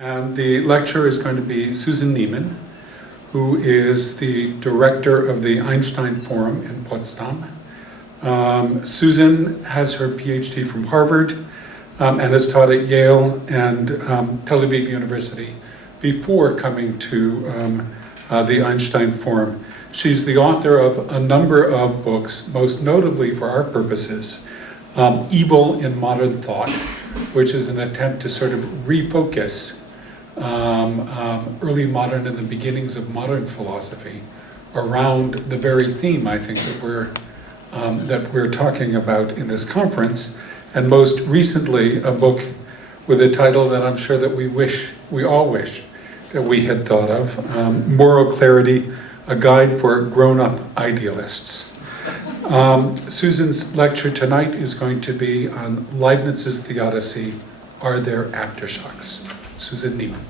And the lecturer is going to be Susan Neiman, who is the director of the Einstein Forum in Potsdam. Susan has her PhD from Harvard and has taught at Yale and Tel Aviv University before coming to the Einstein Forum. She's the author of a number of books, most notably for our purposes, Evil in Modern Thought, which is an attempt to sort of refocus early modern and the beginnings of modern philosophy around the very theme, I think, that we're talking about in this conference. And most recently, a book with a title that I'm sure that we all wish that we had thought of, Moral Clarity, a Guide for Grown-Up Idealists. Susan's lecture tonight is going to be on Leibniz's Theodicy, Are There Aftershocks? Susan Neiman.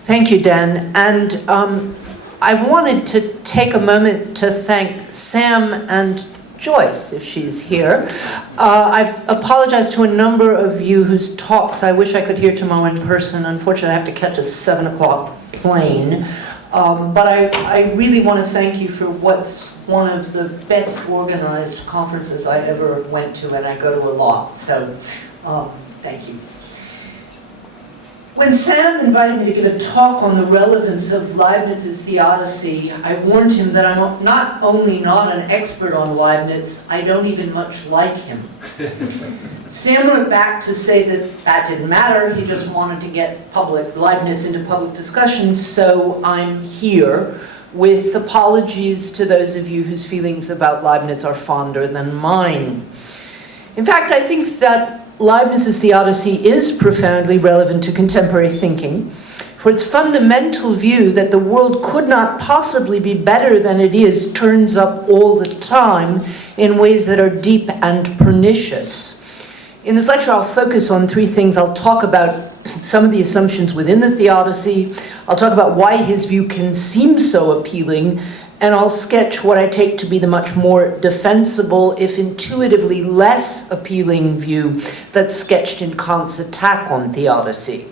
Thank you, Dan. And I wanted to take a moment to thank Sam and Joyce, if she's here. I've apologized to a number of you whose talks I wish I could hear tomorrow in person. Unfortunately, I have to catch a 7 o'clock plane. But I really want to thank you for what's one of the best organized conferences I ever went to, and I go to a lot, so thank you. When Sam invited me to give a talk on the relevance of Leibniz's Theodicy, I warned him that I'm not only not an expert on Leibniz, I don't even much like him. Sam went back to say that that didn't matter, he just wanted to get Leibniz into public discussion, so I'm here with apologies to those of you whose feelings about Leibniz are fonder than mine. In fact, I think that Leibniz's Theodicy is profoundly relevant to contemporary thinking, for its fundamental view that the world could not possibly be better than it is turns up all the time in ways that are deep and pernicious. In this lecture, I'll focus on 3 things. I'll talk about some of the assumptions within the Theodicy, I'll talk about why his view can seem so appealing, and I'll sketch what I take to be the much more defensible, if intuitively less appealing view that's sketched in Kant's attack on theodicy.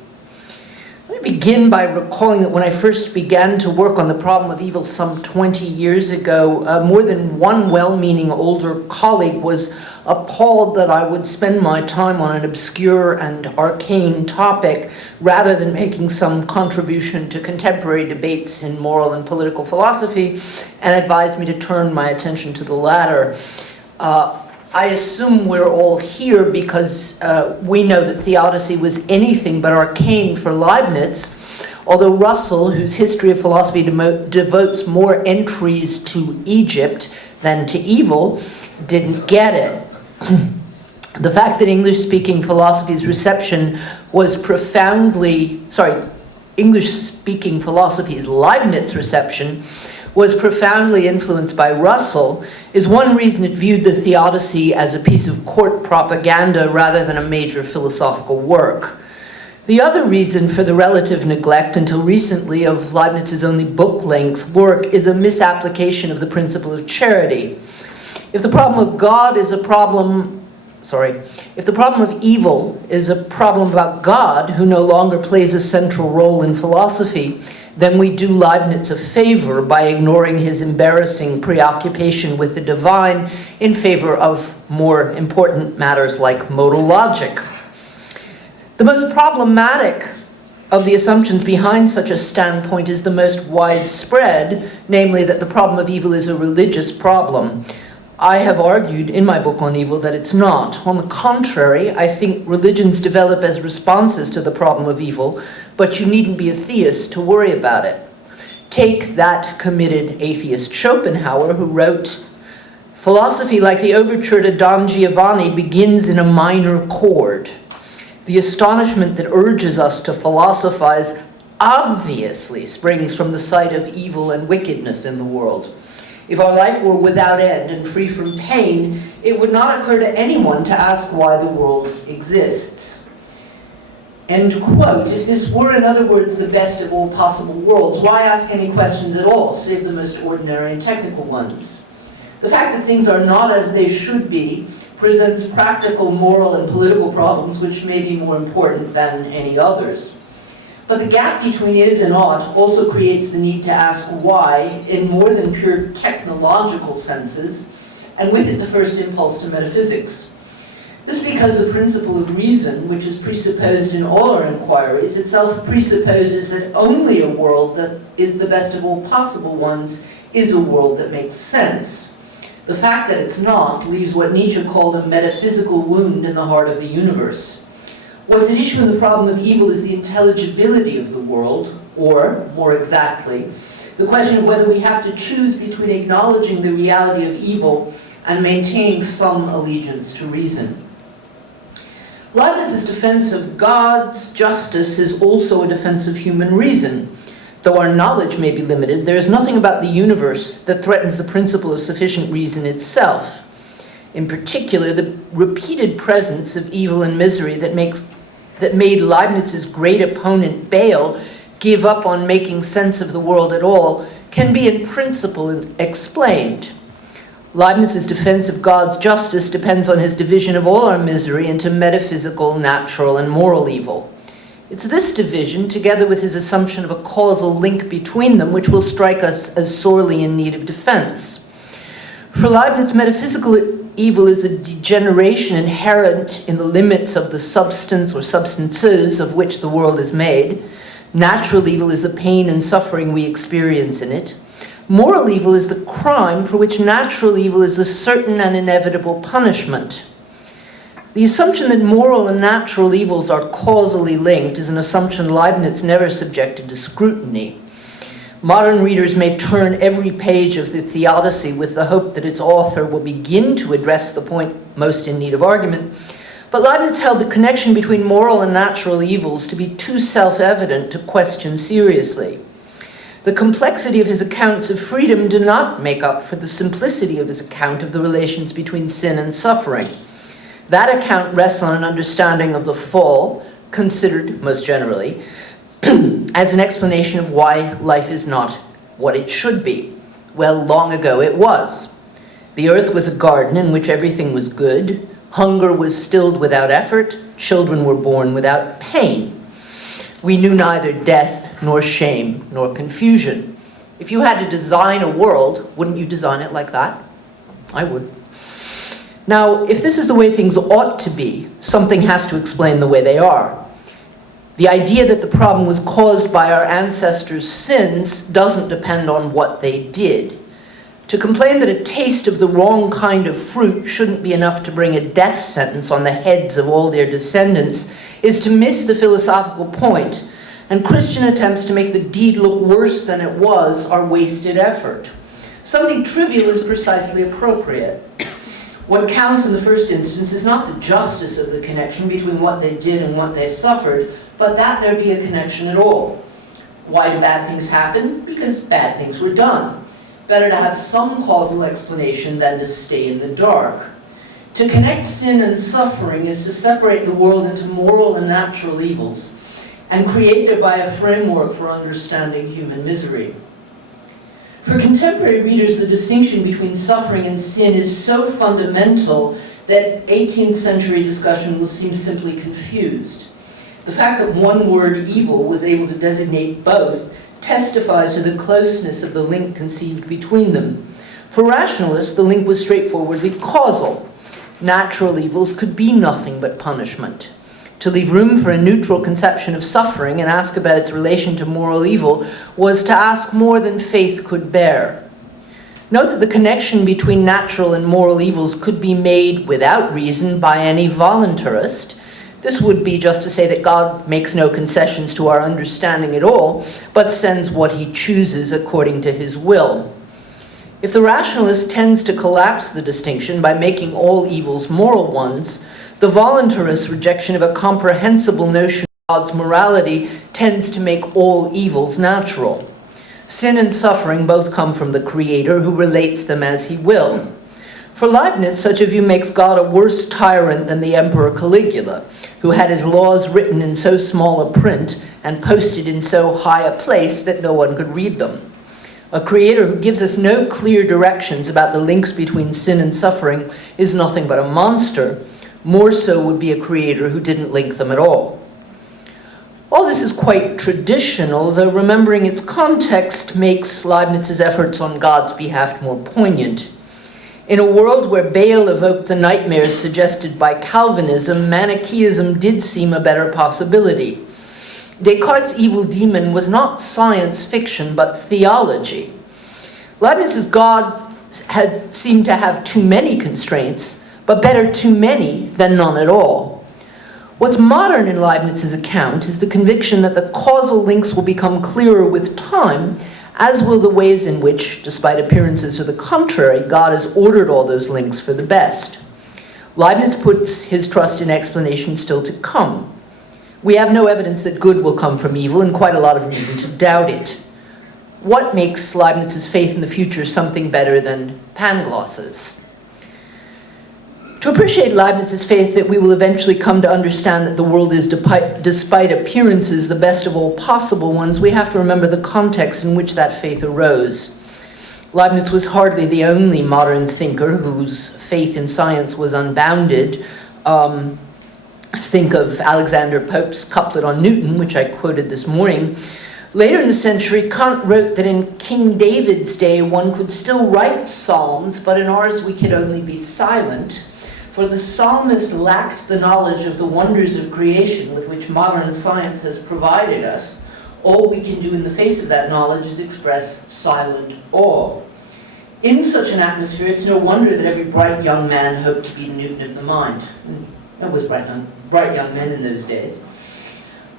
Let me begin by recalling that when I first began to work on the problem of evil some 20 years ago, more than one well-meaning older colleague was appalled that I would spend my time on an obscure and arcane topic rather than making some contribution to contemporary debates in moral and political philosophy, and advised me to turn my attention to the latter. I assume we're all here because we know that theodicy was anything but arcane for Leibniz, although Russell, whose history of philosophy devotes more entries to Egypt than to evil, didn't get it. The fact that English-speaking philosophy's reception was English-speaking philosophy's Leibniz reception was profoundly influenced by Russell is one reason it viewed the Theodicy as a piece of court propaganda rather than a major philosophical work. The other reason for the relative neglect until recently of Leibniz's only book-length work is a misapplication of the principle of charity. If the problem of evil is a problem about God, who no longer plays a central role in philosophy, then we do Leibniz a favor by ignoring his embarrassing preoccupation with the divine in favor of more important matters like modal logic. The most problematic of the assumptions behind such a standpoint is the most widespread, namely that the problem of evil is a religious problem. I have argued in my book on evil that it's not. On the contrary, I think religions develop as responses to the problem of evil, but you needn't be a theist to worry about it. Take that committed atheist Schopenhauer, who wrote, "Philosophy, like the overture to Don Giovanni, begins in a minor chord. The astonishment that urges us to philosophize obviously springs from the sight of evil and wickedness in the world. If our life were without end and free from pain, it would not occur to anyone to ask why the world exists." End quote. If this were, in other words, the best of all possible worlds, why ask any questions at all, save the most ordinary and technical ones? The fact that things are not as they should be presents practical, moral, and political problems which may be more important than any others. But the gap between is and ought also creates the need to ask why in more than pure technological senses, and with it the first impulse to metaphysics. This because the principle of reason, which is presupposed in all our inquiries, itself presupposes that only a world that is the best of all possible ones is a world that makes sense. The fact that it's not leaves what Nietzsche called a metaphysical wound in the heart of the universe. What's at issue in the problem of evil is the intelligibility of the world, or, more exactly, the question of whether we have to choose between acknowledging the reality of evil and maintaining some allegiance to reason. Leibniz's defense of God's justice is also a defense of human reason. Though our knowledge may be limited, there is nothing about the universe that threatens the principle of sufficient reason itself. In particular, the repeated presence of evil and misery that made Leibniz's great opponent Bayle give up on making sense of the world at all can be in principle explained. Leibniz's defense of God's justice depends on his division of all our misery into metaphysical, natural, and moral evil. It's this division, together with his assumption of a causal link between them, which will strike us as sorely in need of defense. For Leibniz, metaphysical evil is a degeneration inherent in the limits of the substance or substances of which the world is made. Natural evil is the pain and suffering we experience in it. Moral evil is the crime for which natural evil is a certain and inevitable punishment. The assumption that moral and natural evils are causally linked is an assumption Leibniz never subjected to scrutiny. Modern readers may turn every page of the Theodicy with the hope that its author will begin to address the point most in need of argument, but Leibniz held the connection between moral and natural evils to be too self-evident to question seriously. The complexity of his accounts of freedom do not make up for the simplicity of his account of the relations between sin and suffering. That account rests on an understanding of the fall, considered most generally, as an explanation of why life is not what it should be. Well, long ago it was. The earth was a garden in which everything was good, hunger was stilled without effort, children were born without pain. We knew neither death, nor shame, nor confusion. If you had to design a world, wouldn't you design it like that? I would. Now, if this is the way things ought to be, something has to explain the way they are. The idea that the problem was caused by our ancestors' sins doesn't depend on what they did. To complain that a taste of the wrong kind of fruit shouldn't be enough to bring a death sentence on the heads of all their descendants is to miss the philosophical point, and Christian attempts to make the deed look worse than it was are wasted effort. Something trivial is precisely appropriate. What counts in the first instance is not the justice of the connection between what they did and what they suffered, but that there be a connection at all. Why do bad things happen? Because bad things were done. Better to have some causal explanation than to stay in the dark. To connect sin and suffering is to separate the world into moral and natural evils, and create thereby a framework for understanding human misery. For contemporary readers, the distinction between suffering and sin is so fundamental that 18th century discussion will seem simply confused. The fact that one word, evil, was able to designate both testifies to the closeness of the link conceived between them. For rationalists, the link was straightforwardly causal. Natural evils could be nothing but punishment. To leave room for a neutral conception of suffering and ask about its relation to moral evil was to ask more than faith could bear. Note that the connection between natural and moral evils could be made without reason by any voluntarist. This would be just to say that God makes no concessions to our understanding at all, but sends what he chooses according to his will. If the rationalist tends to collapse the distinction by making all evils moral ones, the voluntarist rejection of a comprehensible notion of God's morality tends to make all evils natural. Sin and suffering both come from the Creator, who relates them as he will. For Leibniz, such a view makes God a worse tyrant than the Emperor Caligula, who had his laws written in so small a print and posted in so high a place that no one could read them. A creator who gives us no clear directions about the links between sin and suffering is nothing but a monster. More so would be a creator who didn't link them at all. All this is quite traditional, though remembering its context makes Leibniz's efforts on God's behalf more poignant. In a world where Baal evoked the nightmares suggested by Calvinism, Manichaeism did seem a better possibility. Descartes' evil demon was not science fiction, but theology. Leibniz's God had seemed to have too many constraints, but better too many than none at all. What's modern in Leibniz's account is the conviction that the causal links will become clearer with time, as will the ways in which, despite appearances to the contrary, God has ordered all those links for the best. Leibniz puts his trust in explanation still to come. We have no evidence that good will come from evil, and quite a lot of reason to doubt it. What makes Leibniz's faith in the future something better than Pangloss's? To appreciate Leibniz's faith that we will eventually come to understand that the world is, despite appearances, the best of all possible ones, we have to remember the context in which that faith arose. Leibniz was hardly the only modern thinker whose faith in science was unbounded. Think of Alexander Pope's couplet on Newton, which I quoted this morning. Later in the century, Kant wrote that in King David's day one could still write psalms, but in ours we could only be silent. For the psalmist lacked the knowledge of the wonders of creation with which modern science has provided us. All we can do in the face of that knowledge is express silent awe. In such an atmosphere, it's no wonder that every bright young man hoped to be Newton of the mind. There was bright young men in those days.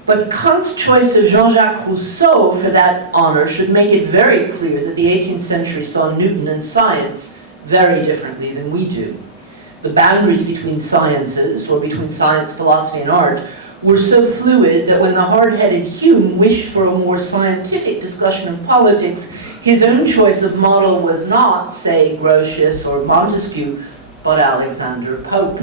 But Kant's choice of Jean-Jacques Rousseau for that honor should make it very clear that the 18th century saw Newton and science very differently than we do. The boundaries between sciences, or between science, philosophy, and art, were so fluid that when the hard-headed Hume wished for a more scientific discussion of politics, his own choice of model was not, say, Grotius or Montesquieu, but Alexander Pope.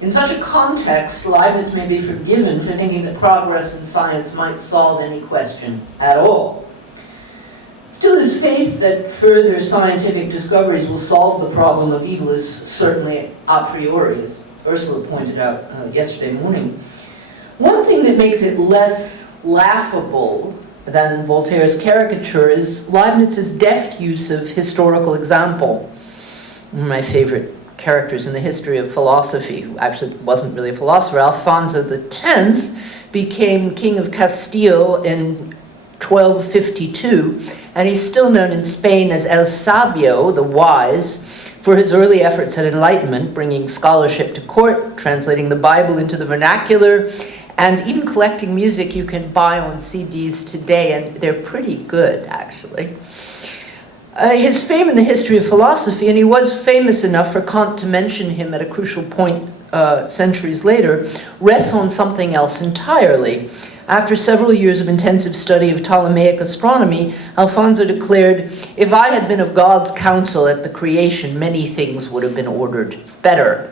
In such a context, Leibniz may be forgiven for thinking that progress in science might solve any question at all. Still, his faith that further scientific discoveries will solve the problem of evil is certainly a priori, as Ursula pointed out yesterday morning. One thing that makes it less laughable than Voltaire's caricature is Leibniz's deft use of historical example. One of my favorite characters in the history of philosophy, who actually wasn't really a philosopher, Alfonso X, became king of Castile in 1252, and he's still known in Spain as El Sabio, the wise, for his early efforts at enlightenment, bringing scholarship to court, translating the Bible into the vernacular, and even collecting music you can buy on CDs today, and they're pretty good, actually. His fame in the history of philosophy, and he was famous enough for Kant to mention him at a crucial point centuries later, rests on something else entirely. After several years of intensive study of Ptolemaic astronomy, Alfonso declared, "If I had been of God's counsel at the creation, many things would have been ordered better."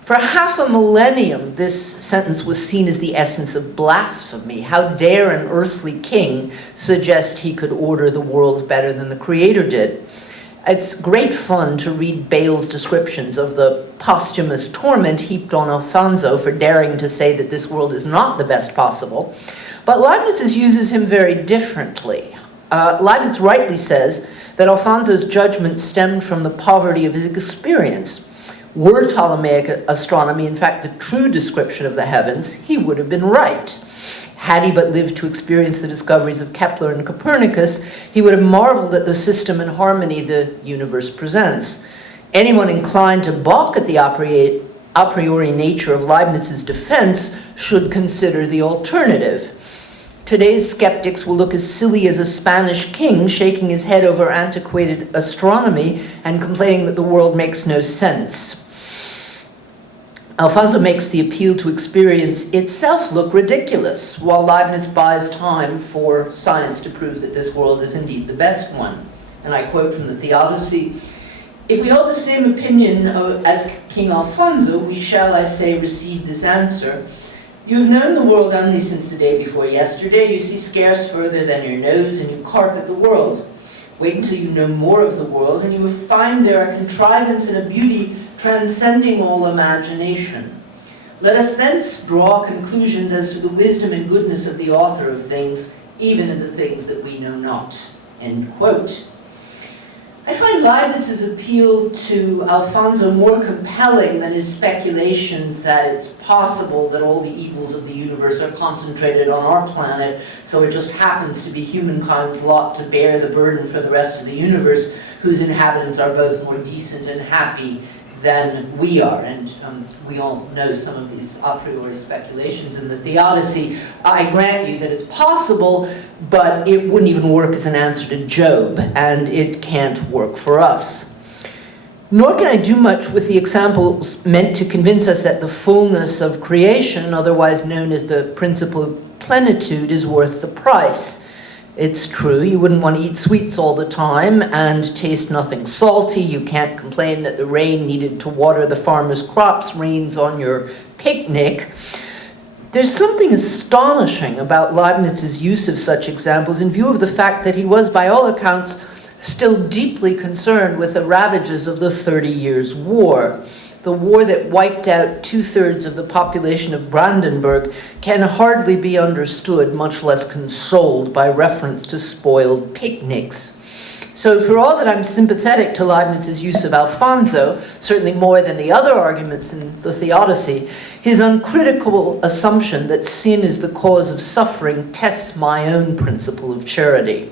For half a millennium, this sentence was seen as the essence of blasphemy. How dare an earthly king suggest he could order the world better than the Creator did? It's great fun to read Bale's descriptions of the posthumous torment heaped on Alfonso for daring to say that this world is not the best possible. But Leibniz uses him very differently. Leibniz rightly says that Alfonso's judgment stemmed from the poverty of his experience. Were Ptolemaic astronomy, in fact, the true description of the heavens, he would have been right. Had he but lived to experience the discoveries of Kepler and Copernicus, he would have marveled at the system and harmony the universe presents. Anyone inclined to balk at the a priori nature of Leibniz's defense should consider the alternative. Today's skeptics will look as silly as a Spanish king shaking his head over antiquated astronomy and complaining that the world makes no sense. Alfonso makes the appeal to experience itself look ridiculous, while Leibniz buys time for science to prove that this world is indeed the best one. And I quote from the Theodicy, "If we hold the same opinion as King Alfonso, we shall, I say, receive this answer. You've known the world only since the day before yesterday. You see scarce further than your nose, and you carpet the world. Wait until you know more of the world, and you will find there a contrivance and a beauty transcending all imagination. Let us thence draw conclusions as to the wisdom and goodness of the author of things, even in the things that we know not." End quote. I find Leibniz's appeal to Alfonso more compelling than his speculations that it's possible that all the evils of the universe are concentrated on our planet, so it just happens to be humankind's lot to bear the burden for the rest of the universe, whose inhabitants are both more decent and happy than we are. And we all know some of these a priori speculations in the Theodicy. I grant you that it's possible, but it wouldn't even work as an answer to Job, and it can't work for us. Nor can I do much with the examples meant to convince us that the fullness of creation, otherwise known as the principle of plenitude, is worth the price. It's true, you wouldn't want to eat sweets all the time and taste nothing salty. You can't complain that the rain needed to water the farmer's crops rains on your picnic. There's something astonishing about Leibniz's use of such examples in view of the fact that he was, by all accounts, still deeply concerned with the ravages of the 30 Years' War. The war that wiped out 2/3 of the population of Brandenburg can hardly be understood, much less consoled, by reference to spoiled picnics. So for all that I'm sympathetic to Leibniz's use of Alfonso, certainly more than the other arguments in the Theodicy, his uncritical assumption that sin is the cause of suffering tests my own principle of charity.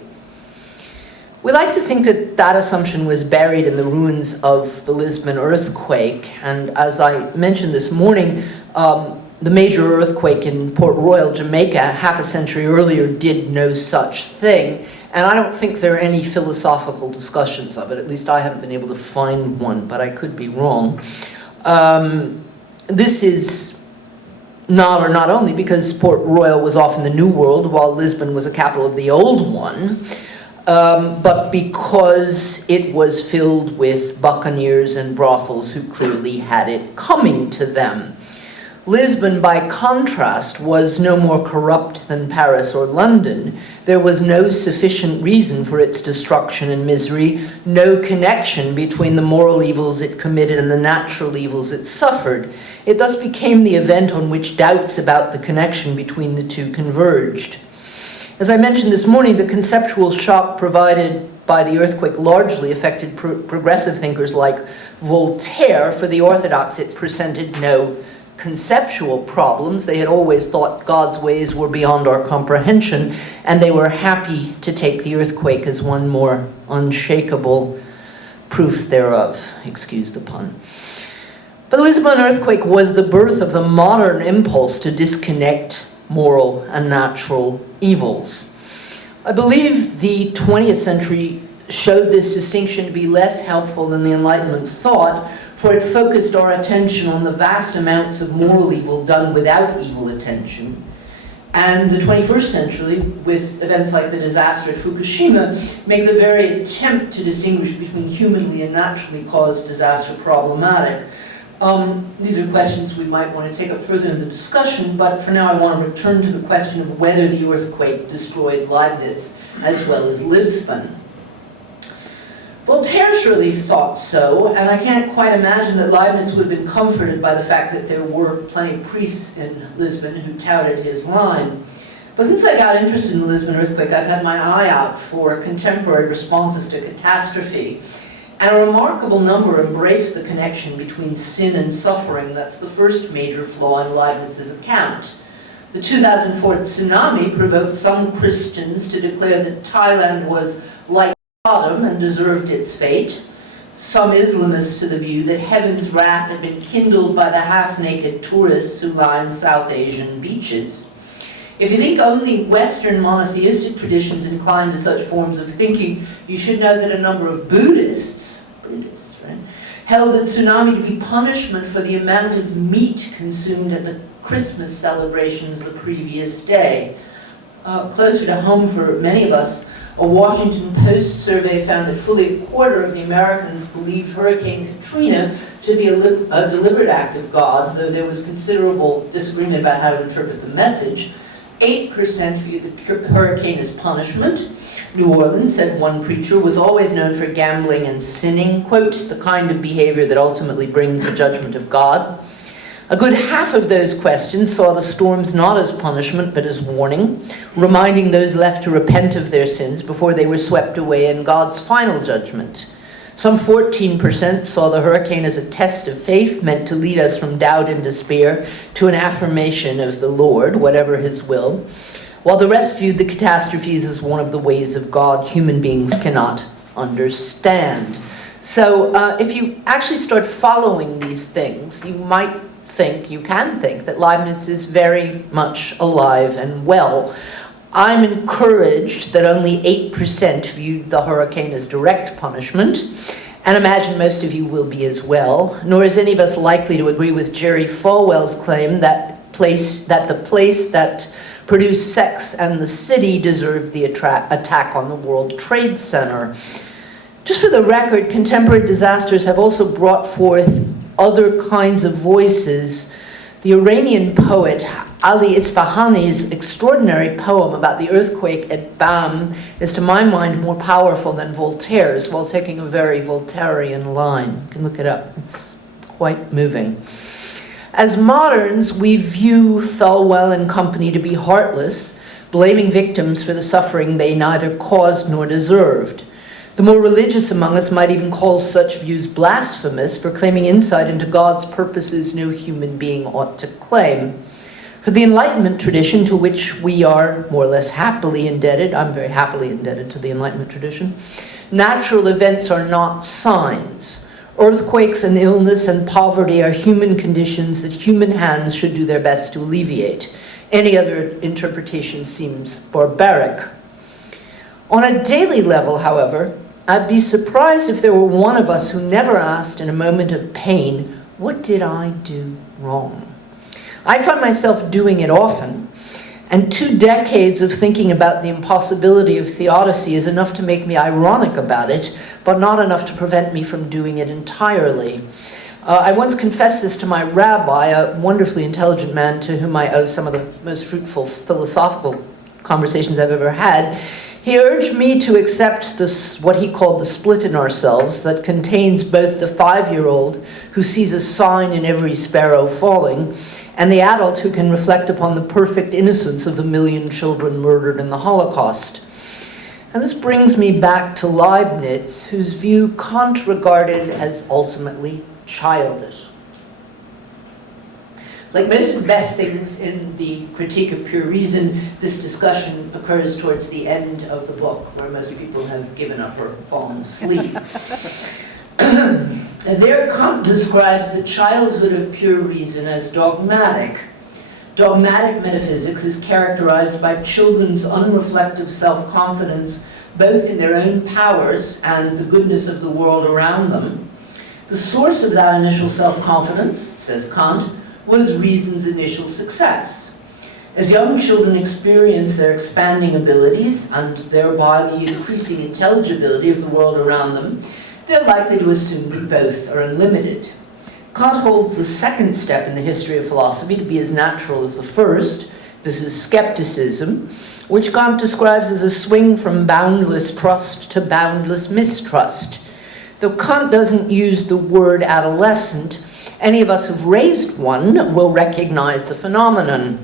We like to think that that assumption was buried in the ruins of the Lisbon earthquake, and as I mentioned this morning, the major earthquake in Port Royal, Jamaica, half a century earlier did no such thing, and I don't think there are any philosophical discussions of it. At least I haven't been able to find one, but I could be wrong. This is not only because Port Royal was off in the New World while Lisbon was a capital of the Old one, but because it was filled with buccaneers and brothels who clearly had it coming to them. Lisbon, by contrast, was no more corrupt than Paris or London. There was no sufficient reason for its destruction and misery, no connection between the moral evils it committed and the natural evils it suffered. It thus became the event on which doubts about the connection between the two converged. As I mentioned this morning, the conceptual shock provided by the earthquake largely affected progressive thinkers like Voltaire. For the orthodox, it presented no conceptual problems. They had always thought God's ways were beyond our comprehension, and they were happy to take the earthquake as one more unshakable proof thereof. Excuse the pun. The Lisbon earthquake was the birth of the modern impulse to disconnect moral and natural evils. I believe the 20th century showed this distinction to be less helpful than the Enlightenment thought, for it focused our attention on the vast amounts of moral evil done without evil attention. And the 21st century, with events like the disaster at Fukushima, make the very attempt to distinguish between humanly and naturally caused disaster problematic. These are questions we might want to take up further in the discussion, but for now I want to return to the question of whether the earthquake destroyed Leibniz as well as Lisbon. Voltaire surely thought so, and I can't quite imagine that Leibniz would have been comforted by the fact that there were plenty of priests in Lisbon who touted his line. But since I got interested in the Lisbon earthquake, I've had my eye out for contemporary responses to catastrophe. And a remarkable number embrace the connection between sin and suffering. That's the first major flaw in Leibniz's account. The 2004 tsunami provoked some Christians to declare that Thailand was like Sodom and deserved its fate. Some Islamists to the view that heaven's wrath had been kindled by the half-naked tourists who line South Asian beaches. If you think only Western monotheistic traditions incline to such forms of thinking, you should know that a number of Buddhists, right, held the tsunami to be punishment for the amount of meat consumed at the Christmas celebrations the previous day. Closer to home for many of us, A Washington Post survey found that fully a quarter of the Americans believed Hurricane Katrina to be a deliberate act of God, though there was considerable disagreement about how to interpret the message. 8% viewed the hurricane as punishment. New Orleans, said one preacher, was always known for gambling and sinning, quote, the kind of behavior that ultimately brings the judgment of God. A good half of those questions saw the storms not as punishment but as warning, reminding those left to repent of their sins before they were swept away in God's final judgment. Some 14% saw the hurricane as a test of faith meant to lead us from doubt and despair to an affirmation of the Lord, whatever his will, while the rest viewed the catastrophes as one of the ways of God human beings cannot understand. So if you actually start following these things, you can think that Leibniz is very much alive and well. I'm encouraged that only 8% viewed the hurricane as direct punishment, and imagine most of you will be as well, nor is any of us likely to agree with Jerry Falwell's claim that the place that produced Sex and the City deserved the attack on the World Trade Center. Just for the record, contemporary disasters have also brought forth other kinds of voices. The Iranian poet Ali Isfahani's extraordinary poem about the earthquake at Bam is, to my mind, more powerful than Voltaire's, while taking a very Voltairean line. You can look it up. It's quite moving. As moderns, we view Falwell and company to be heartless, blaming victims for the suffering they neither caused nor deserved. The more religious among us might even call such views blasphemous for claiming insight into God's purposes no human being ought to claim. For the Enlightenment tradition, to which we are more or less happily indebted, I'm very happily indebted to the Enlightenment tradition, natural events are not signs. Earthquakes and illness and poverty are human conditions that human hands should do their best to alleviate. Any other interpretation seems barbaric. On a daily level, however, I'd be surprised if there were one of us who never asked in a moment of pain, what did I do wrong? I find myself doing it often, and 2 decades of thinking about the impossibility of theodicy is enough to make me ironic about it, but not enough to prevent me from doing it entirely. I once confessed this to my rabbi, a wonderfully intelligent man to whom I owe some of the most fruitful philosophical conversations I've ever had. He urged me to accept this, what he called the split in ourselves, that contains both the 5-year-old who sees a sign in every sparrow falling, and the adult who can reflect upon the perfect innocence of the 1 million children murdered in the Holocaust. And this brings me back to Leibniz, whose view Kant regarded as ultimately childish. Like most of the best things in the Critique of Pure Reason, this discussion occurs towards the end of the book, where most people have given up or fallen asleep. And there Kant describes the childhood of pure reason as dogmatic. Dogmatic metaphysics is characterized by children's unreflective self-confidence, both in their own powers and the goodness of the world around them. The source of that initial self-confidence, says Kant, was reason's initial success. As young children experience their expanding abilities and thereby the increasing intelligibility of the world around them, they're likely to assume that both are unlimited. Kant holds the second step in the history of philosophy to be as natural as the first. This is skepticism, which Kant describes as a swing from boundless trust to boundless mistrust. Though Kant doesn't use the word adolescent, any of us who've raised one will recognize the phenomenon.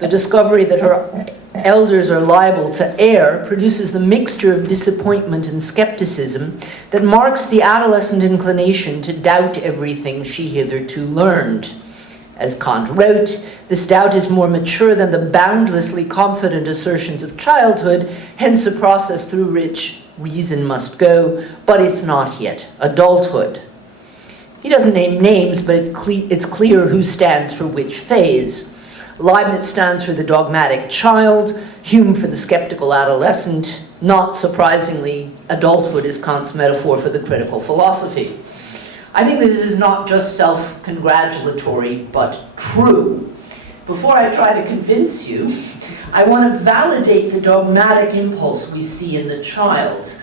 The discovery that her elders are liable to err produces the mixture of disappointment and skepticism that marks the adolescent inclination to doubt everything she hitherto learned. As Kant wrote, this doubt is more mature than the boundlessly confident assertions of childhood, hence a process through which reason must go, but it's not yet adulthood. He doesn't name names, but it's clear who stands for which phase. Leibniz stands for the dogmatic child, Hume for the skeptical adolescent. Not surprisingly, adulthood is Kant's metaphor for the critical philosophy. I think this is not just self-congratulatory, but true. before I try to convince you, I want to validate the dogmatic impulse we see in the child.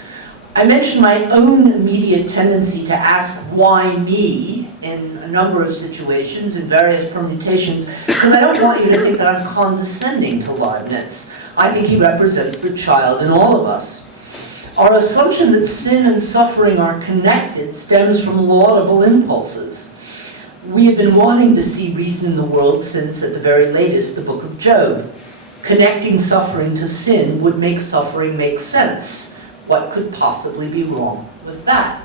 I mentioned my own immediate tendency to ask why me in a number of situations, in various permutations, because I don't want you to think that I'm condescending to Leibniz. I think he represents the child in all of us. Our assumption that sin and suffering are connected stems from laudable impulses. We have been wanting to see reason in the world since, at the very latest, the book of Job. Connecting suffering to sin would make suffering make sense. What could possibly be wrong with that?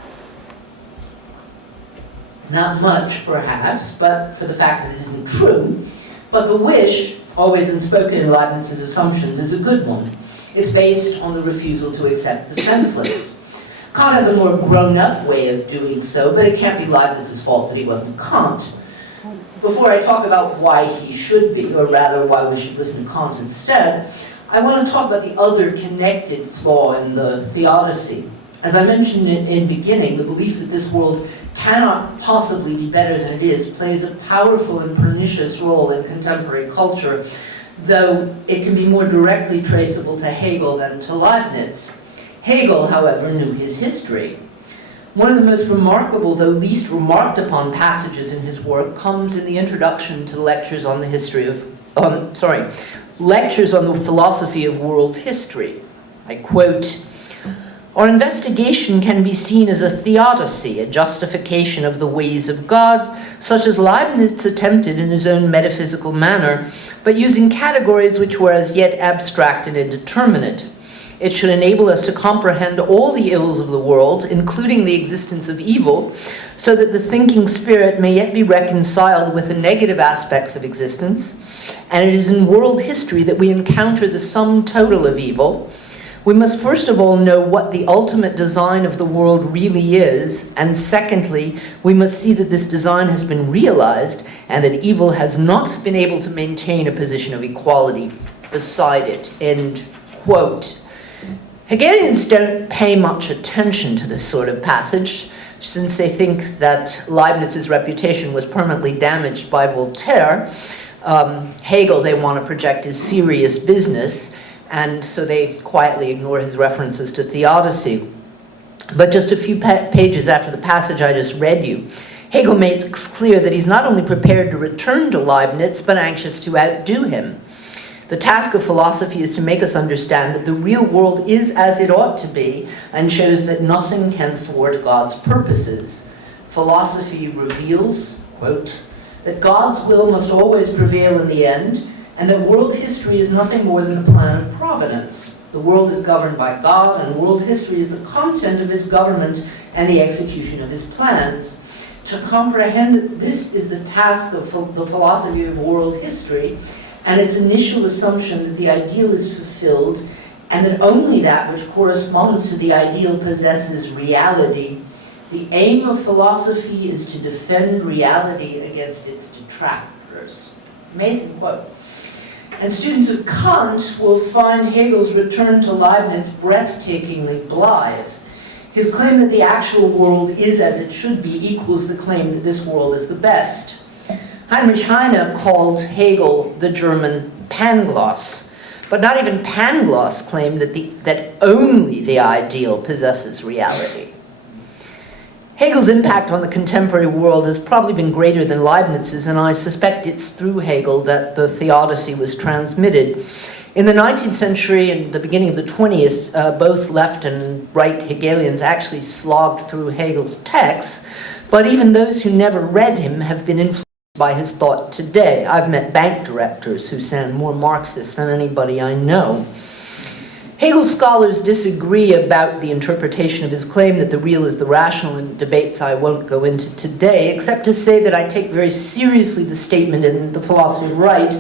Not much, perhaps, but for the fact that it isn't true. But the wish, always unspoken in Leibniz's assumptions, is a good one. It's based on the refusal to accept the senseless. Kant has a more grown-up way of doing so, but it can't be Leibniz's fault that he wasn't Kant. Before I talk about why he should be, or rather why we should listen to Kant instead, I want to talk about the other connected flaw in the Theodicy. As I mentioned in beginning, the belief that this world cannot possibly be better than it is plays a powerful and pernicious role in contemporary culture, though it can be more directly traceable to Hegel than to Leibniz. Hegel, however, knew his history. One of the most remarkable, though least remarked upon passages in his work comes in the introduction to the lectures on the history of, lectures on the philosophy of world history. I quote, "Our investigation can be seen as a theodicy, a justification of the ways of God, such as Leibniz attempted in his own metaphysical manner, but using categories which were as yet abstract and indeterminate. It should enable us to comprehend all the ills of the world, including the existence of evil, so that the thinking spirit may yet be reconciled with the negative aspects of existence. And it is in world history that we encounter the sum total of evil. We must first of all know what the ultimate design of the world really is, and secondly, we must see that this design has been realized and that evil has not been able to maintain a position of equality beside it." End quote. Hegelians don't pay much attention to this sort of passage, since they think that Leibniz's reputation was permanently damaged by Voltaire. Hegel, they want to project as serious business, and so they quietly ignore his references to Theodicy. But just a few pages after the passage I just read you, Hegel makes clear that he's not only prepared to return to Leibniz, but anxious to outdo him. The task of philosophy is to make us understand that the real world is as it ought to be, and shows that nothing can thwart God's purposes. Philosophy reveals, quote, that God's will must always prevail in the end, and that world history is nothing more than the plan of providence. The world is governed by God, and world history is the content of his government and the execution of his plans. To comprehend that this is the task of the philosophy of world history, and its initial assumption that the ideal is fulfilled, and that only that which corresponds to the ideal possesses reality, the aim of philosophy is to defend reality against its detractors. Amazing quote. And students of Kant will find Hegel's return to Leibniz breathtakingly blithe. His claim that the actual world is as it should be equals the claim that this world is the best. Heinrich Heine called Hegel the German Pangloss, but not even Pangloss claimed that only the ideal possesses reality. Hegel's impact on the contemporary world has probably been greater than Leibniz's, and I suspect it's through Hegel that the Theodicy was transmitted. In the 19th century and the beginning of the 20th, both left and right Hegelians actually slogged through Hegel's texts, but even those who never read him have been influenced by his thought today. I've met bank directors who sound more Marxist than anybody I know. Hegel's scholars disagree about the interpretation of his claim that the real is the rational in debates I won't go into today, except to say that I take very seriously the statement in The Philosophy of Right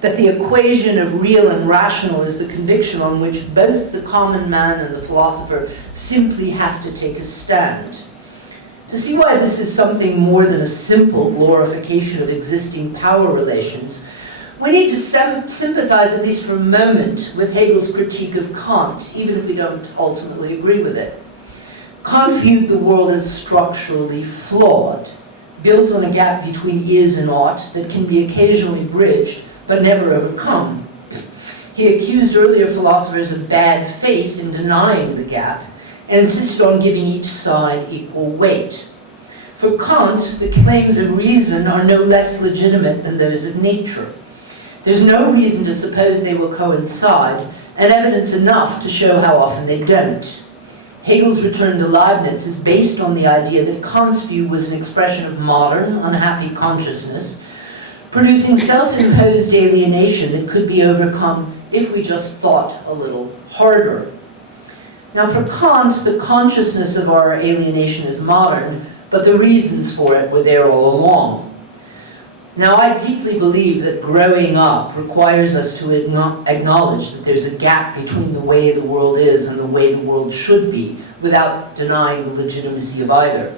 that the equation of real and rational is the conviction on which both the common man and the philosopher simply have to take a stand. To see why this is something more than a simple glorification of existing power relations, we need to sympathize, at least for a moment, with Hegel's critique of Kant, even if we don't ultimately agree with it. Kant viewed the world as structurally flawed, built on a gap between is and ought that can be occasionally bridged but never overcome. He accused earlier philosophers of bad faith in denying the gap, and insisted on giving each side equal weight. For Kant, the claims of reason are no less legitimate than those of nature. There's no reason to suppose they will coincide, and evidence enough to show how often they don't. Hegel's return to Leibniz is based on the idea that Kant's view was an expression of modern, unhappy consciousness, producing self-imposed alienation that could be overcome if we just thought a little harder. Now for Kant, the consciousness of our alienation is modern, but the reasons for it were there all along. Now I deeply believe that growing up requires us to acknowledge that there's a gap between the way the world is and the way the world should be, without denying the legitimacy of either.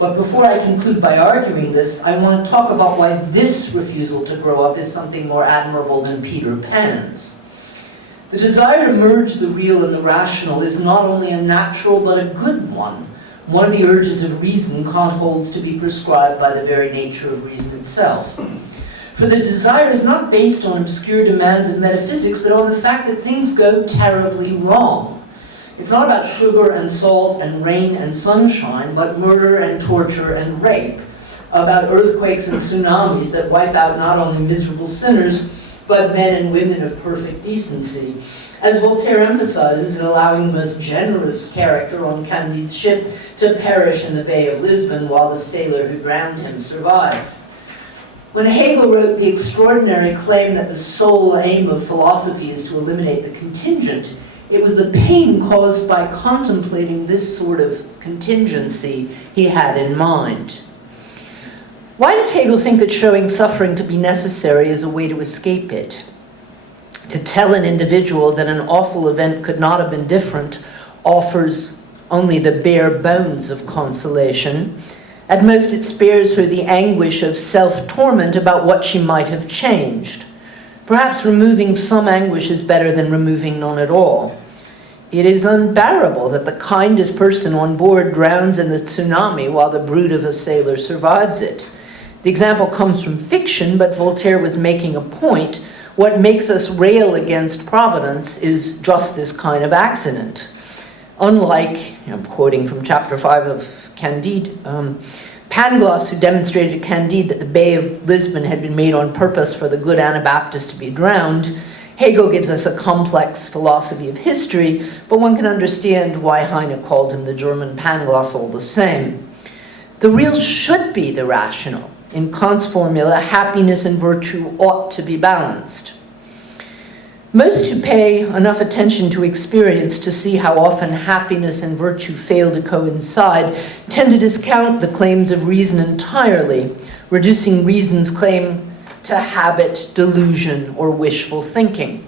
But before I conclude by arguing this, I want to talk about why this refusal to grow up is something more admirable than Peter Pan's. The desire to merge the real and the rational is not only a natural but a good one of the urges of reason Kant holds to be prescribed by the very nature of reason itself. For the desire is not based on obscure demands of metaphysics, but on the fact that things go terribly wrong. It's not about sugar and salt and rain and sunshine, but murder and torture and rape, about earthquakes and tsunamis that wipe out not only miserable sinners, but men and women of perfect decency, as Voltaire emphasizes in allowing the most generous character on Candide's ship to perish in the Bay of Lisbon while the sailor who drowned him survives. When Hegel wrote the extraordinary claim that the sole aim of philosophy is to eliminate the contingent, it was the pain caused by contemplating this sort of contingency he had in mind. Why does Hegel think that showing suffering to be necessary is a way to escape it? To tell an individual that an awful event could not have been different offers only the bare bones of consolation. At most, it spares her the anguish of self-torment about what she might have changed. Perhaps removing some anguish is better than removing none at all. It is unbearable that the kindest person on board drowns in the tsunami while the brute of a sailor survives it. The example comes from fiction, but Voltaire was making a point. What makes us rail against providence is just this kind of accident. Unlike, I'm quoting from chapter 5 of Candide, Pangloss, who demonstrated to Candide that the Bay of Lisbon had been made on purpose for the good Anabaptist to be drowned, Hegel gives us a complex philosophy of history, but one can understand why Heine called him the German Pangloss all the same. The real should be the rational. In Kant's formula, happiness and virtue ought to be balanced. Most who pay enough attention to experience to see how often happiness and virtue fail to coincide tend to discount the claims of reason entirely, reducing reason's claim to habit, delusion, or wishful thinking.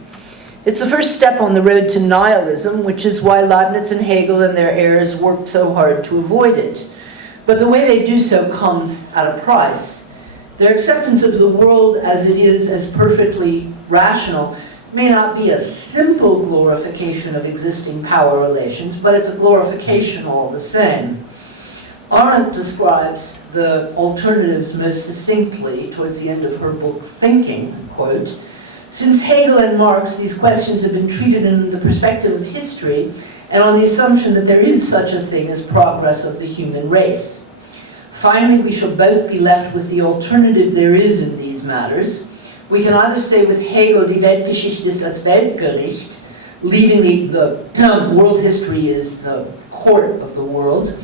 It's the first step on the road to nihilism, which is why Leibniz and Hegel and their heirs worked so hard to avoid it. But the way they do so comes at a price. Their acceptance of the world as it is, as perfectly rational, may not be a simple glorification of existing power relations, but it's a glorification all the same. Arendt describes the alternatives most succinctly towards the end of her book, Thinking, quote, "Since Hegel and Marx, these questions have been treated in the perspective of history and on the assumption that there is such a thing as progress of the human race. Finally, we shall both be left with the alternative there is in these matters. We can either say with Hegel, die Weltgeschichte ist das Weltgericht, leaving the world history is the court of the world,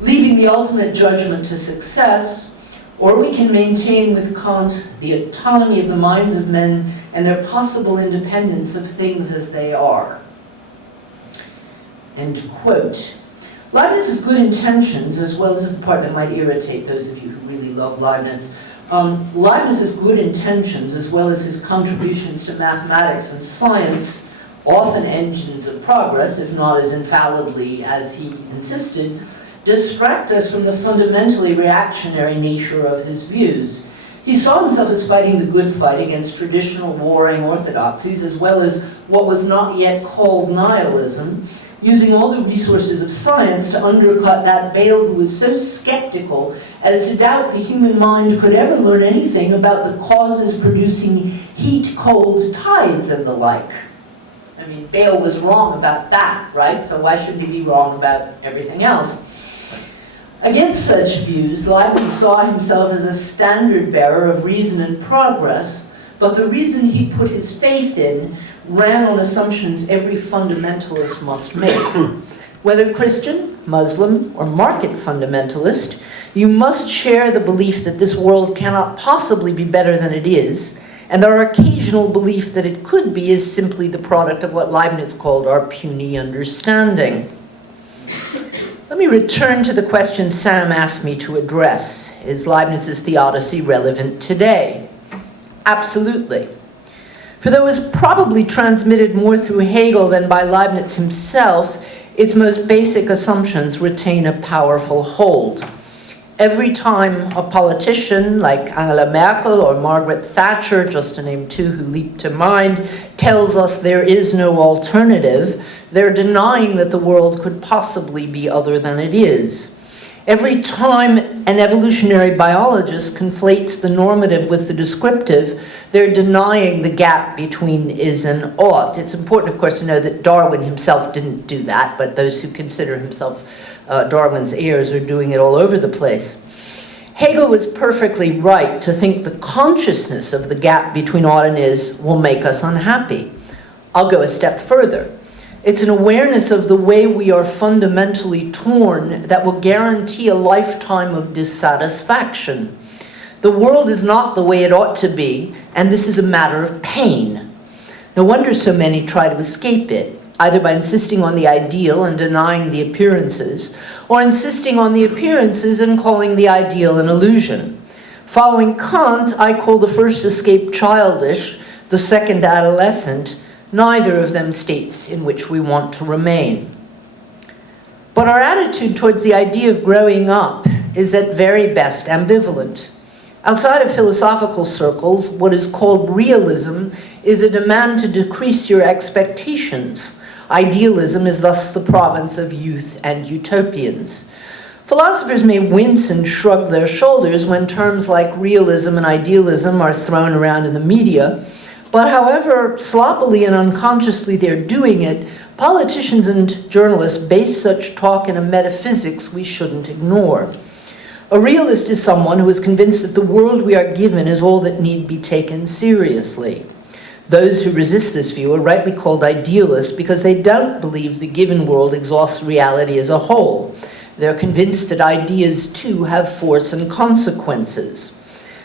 leaving the ultimate judgment to success, or we can maintain with Kant the autonomy of the minds of men and their possible independence of things as they are." End quote. Leibniz's good intentions, as well as the part that might irritate those of you who really love Leibniz, Leibniz's good intentions, as well as his contributions to mathematics and science, often engines of progress, if not as infallibly as he insisted, distract us from the fundamentally reactionary nature of his views. He saw himself as fighting the good fight against traditional warring orthodoxies, as well as what was not yet called nihilism, using all the resources of science to undercut that Bale who was so skeptical as to doubt the human mind could ever learn anything about the causes producing heat, colds, tides, and the like. I mean, Bale was wrong about that, right? So why should he be wrong about everything else? Against such views, Leibniz saw himself as a standard bearer of reason and progress, but the reason he put his faith in ran on assumptions every fundamentalist must make. Whether Christian, Muslim, or market fundamentalist, you must share the belief that this world cannot possibly be better than it is, and our occasional belief that it could be is simply the product of what Leibniz called our puny understanding. Let me return to the question Sam asked me to address. Is Leibniz's Theodicy relevant today? Absolutely. For though it was probably transmitted more through Hegel than by Leibniz himself, its most basic assumptions retain a powerful hold. Every time a politician like Angela Merkel or Margaret Thatcher, just to name two who leap to mind, tells us there is no alternative, they're denying that the world could possibly be other than it is. Every time an evolutionary biologist conflates the normative with the descriptive, they're denying the gap between is and ought. It's important, of course, to know that Darwin himself didn't do that, but those who consider himself Darwin's heirs are doing it all over the place. Hegel was perfectly right to think the consciousness of the gap between ought and is will make us unhappy. I'll go a step further. It's an awareness of the way we are fundamentally torn that will guarantee a lifetime of dissatisfaction. The world is not the way it ought to be, and this is a matter of pain. No wonder so many try to escape it, either by insisting on the ideal and denying the appearances, or insisting on the appearances and calling the ideal an illusion. Following Kant, I call the first escape childish, the second adolescent. Neither of them states in which we want to remain. But our attitude towards the idea of growing up is at very best ambivalent. Outside of philosophical circles, what is called realism is a demand to decrease your expectations. Idealism is thus the province of youth and utopians. Philosophers may wince and shrug their shoulders when terms like realism and idealism are thrown around in the media, but however sloppily and unconsciously they're doing it, politicians and journalists base such talk in a metaphysics we shouldn't ignore. A realist is someone who is convinced that the world we are given is all that need be taken seriously. Those who resist this view are rightly called idealists because they don't believe the given world exhausts reality as a whole. They're convinced that ideas too have force and consequences.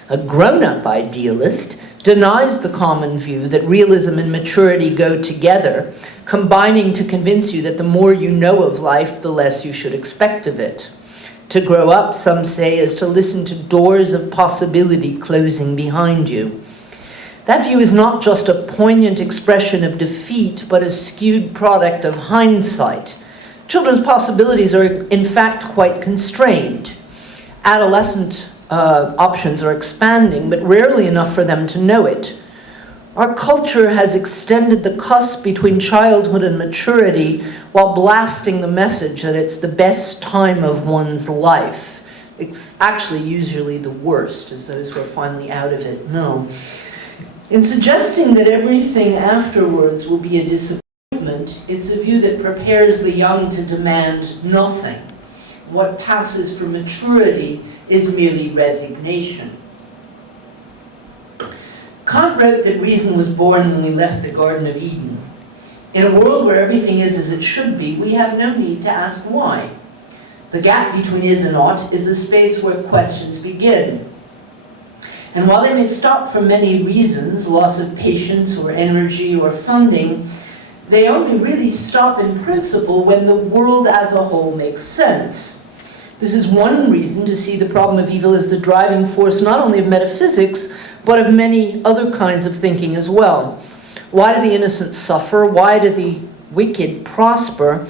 A grown-up idealist denies the common view that realism and maturity go together, combining to convince you that the more you know of life, the less you should expect of it. To grow up, some say, is to listen to doors of possibility closing behind you. That view is not just a poignant expression of defeat, but a skewed product of hindsight. Children's possibilities are, in fact, quite constrained. Adolescent options are expanding, but rarely enough for them to know it. Our culture has extended the cusp between childhood and maturity while blasting the message that it's the best time of one's life. It's actually usually the worst, as those who are finally out of it know. In suggesting that everything afterwards will be a disappointment, it's a view that prepares the young to demand nothing. What passes for maturity is merely resignation. Kant wrote that reason was born when we left the Garden of Eden. In a world where everything is as it should be, we have no need to ask why. The gap between is and ought is the space where questions begin. And while they may stop for many reasons, loss of patience or energy or funding, they only really stop in principle when the world as a whole makes sense. This is one reason to see the problem of evil as the driving force not only of metaphysics, but of many other kinds of thinking as well. Why do the innocent suffer? Why do the wicked prosper?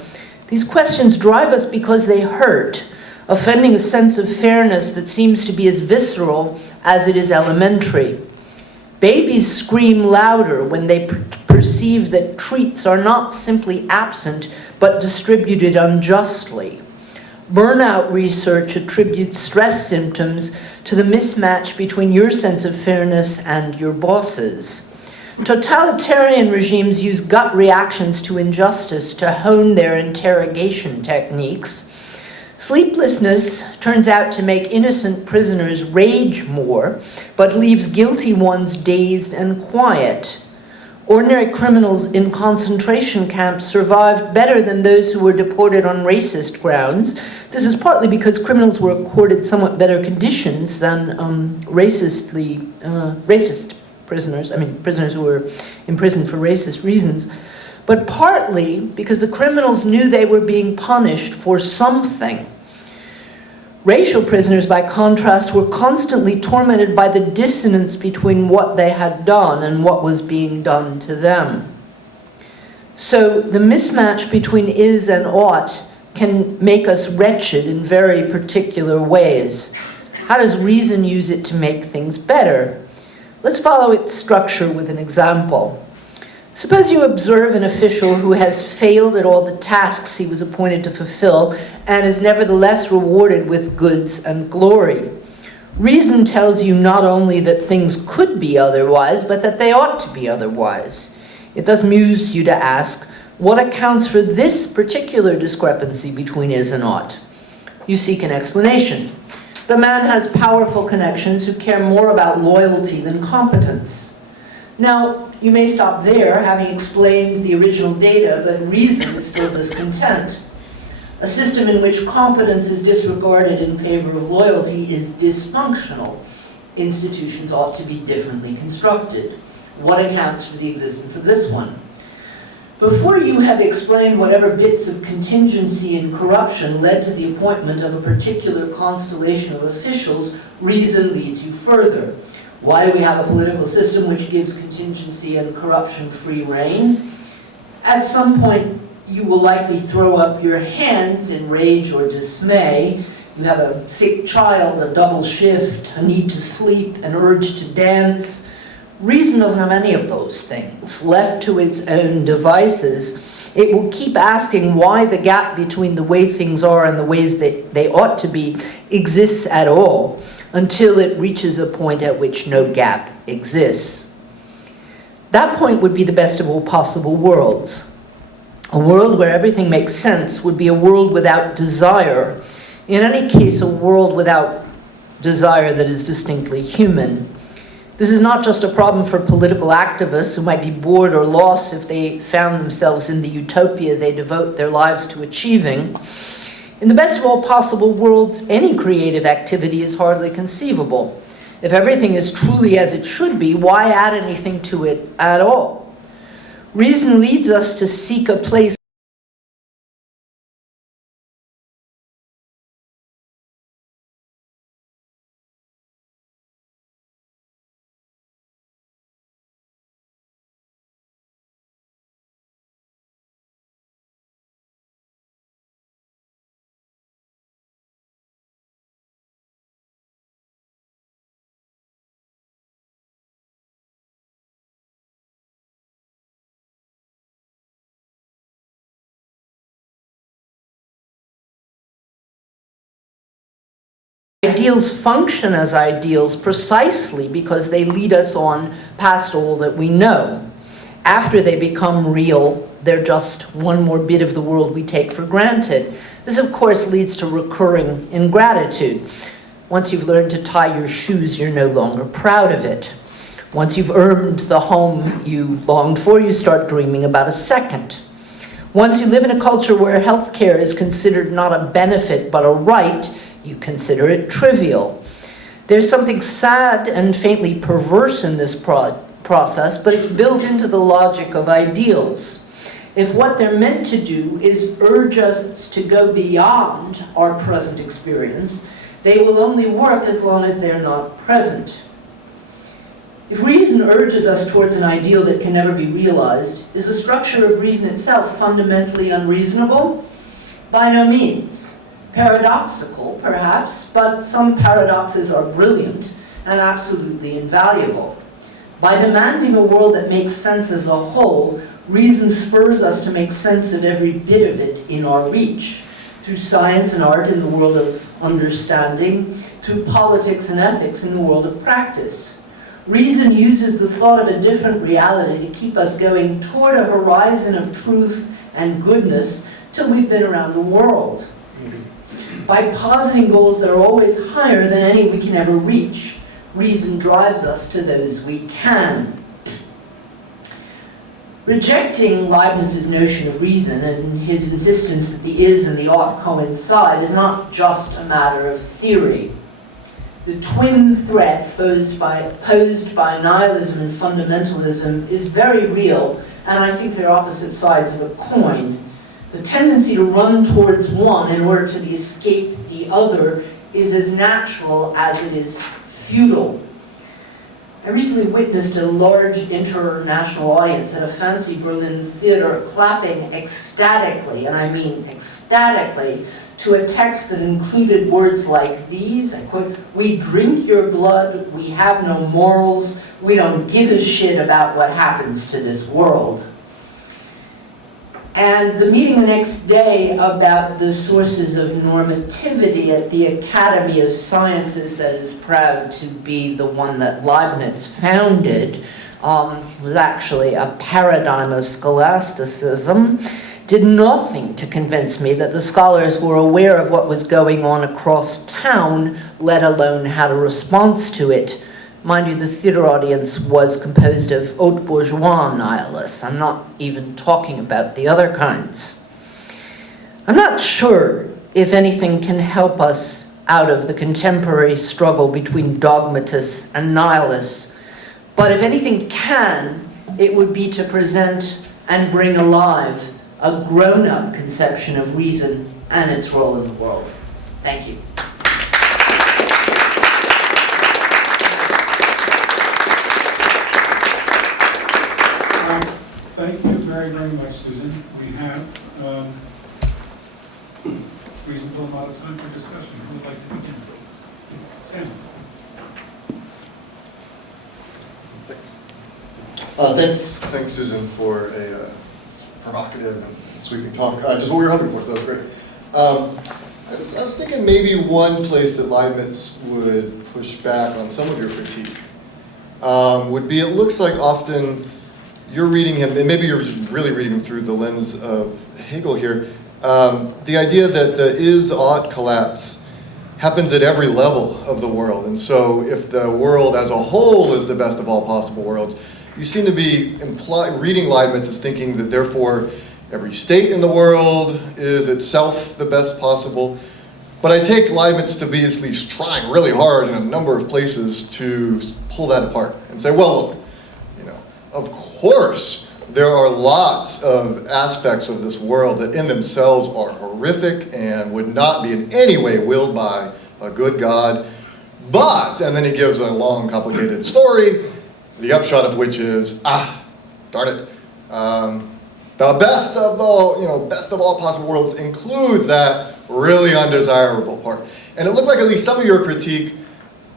These questions drive us because they hurt, offending a sense of fairness that seems to be as visceral as it is elementary. Babies scream louder when they perceive that treats are not simply absent, but distributed unjustly. Burnout research attributes stress symptoms to the mismatch between your sense of fairness and your boss's. Totalitarian regimes use gut reactions to injustice to hone their interrogation techniques. Sleeplessness turns out to make innocent prisoners rage more, but leaves guilty ones dazed and quiet. Ordinary criminals in concentration camps survived better than those who were deported on racist grounds. This is partly because criminals were accorded somewhat better conditions than racist prisoners, prisoners who were imprisoned for racist reasons, but partly because the criminals knew they were being punished for something. Racial prisoners, by contrast, were constantly tormented by the dissonance between what they had done and what was being done to them. So the mismatch between is and ought can make us wretched in very particular ways. How does reason use it to make things better? Let's follow its structure with an example. Suppose you observe an official who has failed at all the tasks he was appointed to fulfill and is nevertheless rewarded with goods and glory. Reason tells you not only that things could be otherwise, but that they ought to be otherwise. It thus moves you to ask, what accounts for this particular discrepancy between is and ought? You seek an explanation. The man has powerful connections who care more about loyalty than competence. Now, you may stop there, having explained the original data, but reason is still discontent. A system in which competence is disregarded in favor of loyalty is dysfunctional. Institutions ought to be differently constructed. What accounts for the existence of this one? Before you have explained whatever bits of contingency and corruption led to the appointment of a particular constellation of officials, reason leads you further. Why do we have a political system which gives contingency and corruption free rein? At some point, you will likely throw up your hands in rage or dismay. You have a sick child, a double shift, a need to sleep, an urge to dance. Reason doesn't have any of those things. Left to its own devices, it will keep asking why the gap between the way things are and the ways that they ought to be exists at all, until it reaches a point at which no gap exists. That point would be the best of all possible worlds. A world where everything makes sense would be a world without desire. In any case, a world without desire that is distinctly human. This is not just a problem for political activists who might be bored or lost if they found themselves in the utopia they devote their lives to achieving. In the best of all possible worlds, any creative activity is hardly conceivable. If everything is truly as it should be, why add anything to it at all? Reason leads us to seek a place ideals function as ideals precisely because they lead us on past all that we know. After they become real, they're just one more bit of the world we take for granted. This, of course, leads to recurring ingratitude. Once you've learned to tie your shoes, you're no longer proud of it. Once you've earned the home you longed for, you start dreaming about a second. Once you live in a culture where healthcare is considered not a benefit but a right, you consider it trivial. There's something sad and faintly perverse in this process, but it's built into the logic of ideals. If what they're meant to do is urge us to go beyond our present experience, they will only work as long as they're not present. If reason urges us towards an ideal that can never be realized, is the structure of reason itself fundamentally unreasonable? By no means. Paradoxical, perhaps, but some paradoxes are brilliant and absolutely invaluable. By demanding a world that makes sense as a whole, reason spurs us to make sense of every bit of it in our reach. through science and art in the world of understanding, through politics and ethics in the world of practice. Reason uses the thought of a different reality to keep us going toward a horizon of truth and goodness till we've been around the world. By positing goals that are always higher than any we can ever reach, reason drives us to those we can. Rejecting Leibniz's notion of reason and his insistence that the is and the ought coincide is not just a matter of theory. The twin threat posed by nihilism and fundamentalism is very real, and I think they're opposite sides of a coin. The tendency to run towards one in order to escape the other is as natural as it is futile. I recently witnessed a large international audience at a fancy Berlin theater clapping ecstatically, and I mean ecstatically, to a text that included words like these, I quote, "We drink your blood, we have no morals, we don't give a shit about what happens to this world." And the meeting the next day about the sources of normativity at the Academy of Sciences, that is proud to be the one that Leibniz founded, was actually a paradigm of scholasticism, did nothing to convince me that the scholars were aware of what was going on across town, let alone had a response to it. Mind you, the theater audience was composed of haute bourgeois nihilists. I'm not even talking about the other kinds. I'm not sure if anything can help us out of the contemporary struggle between dogmatists and nihilists, but if anything can, it would be to present and bring alive a grown-up conception of reason and its role in the world. Thank you. Thank you very, very much, Susan. We have reasonable amount of time for discussion. Who would like to begin? Sam. Thanks, Susan, for a provocative and sweeping talk. Just what we were hoping for, so that was great. I was thinking maybe one place that Leibniz would push back on some of your critique would be, it looks like often you're reading him, and maybe you're really reading him through the lens of Hegel here, the idea that the is-ought collapse happens at every level of the world. And so if the world as a whole is the best of all possible worlds, you seem to be reading Leibniz as thinking that therefore every state in the world is itself the best possible. But I take Leibniz to be at least trying really hard in a number of places to pull that apart and say, well, look, of course, there are lots of aspects of this world that in themselves are horrific and would not be in any way willed by a good God. But, and then he gives a long, complicated story, the upshot of which is, darn it, the best of all possible worlds includes that really undesirable part. And it looked like at least some of your critique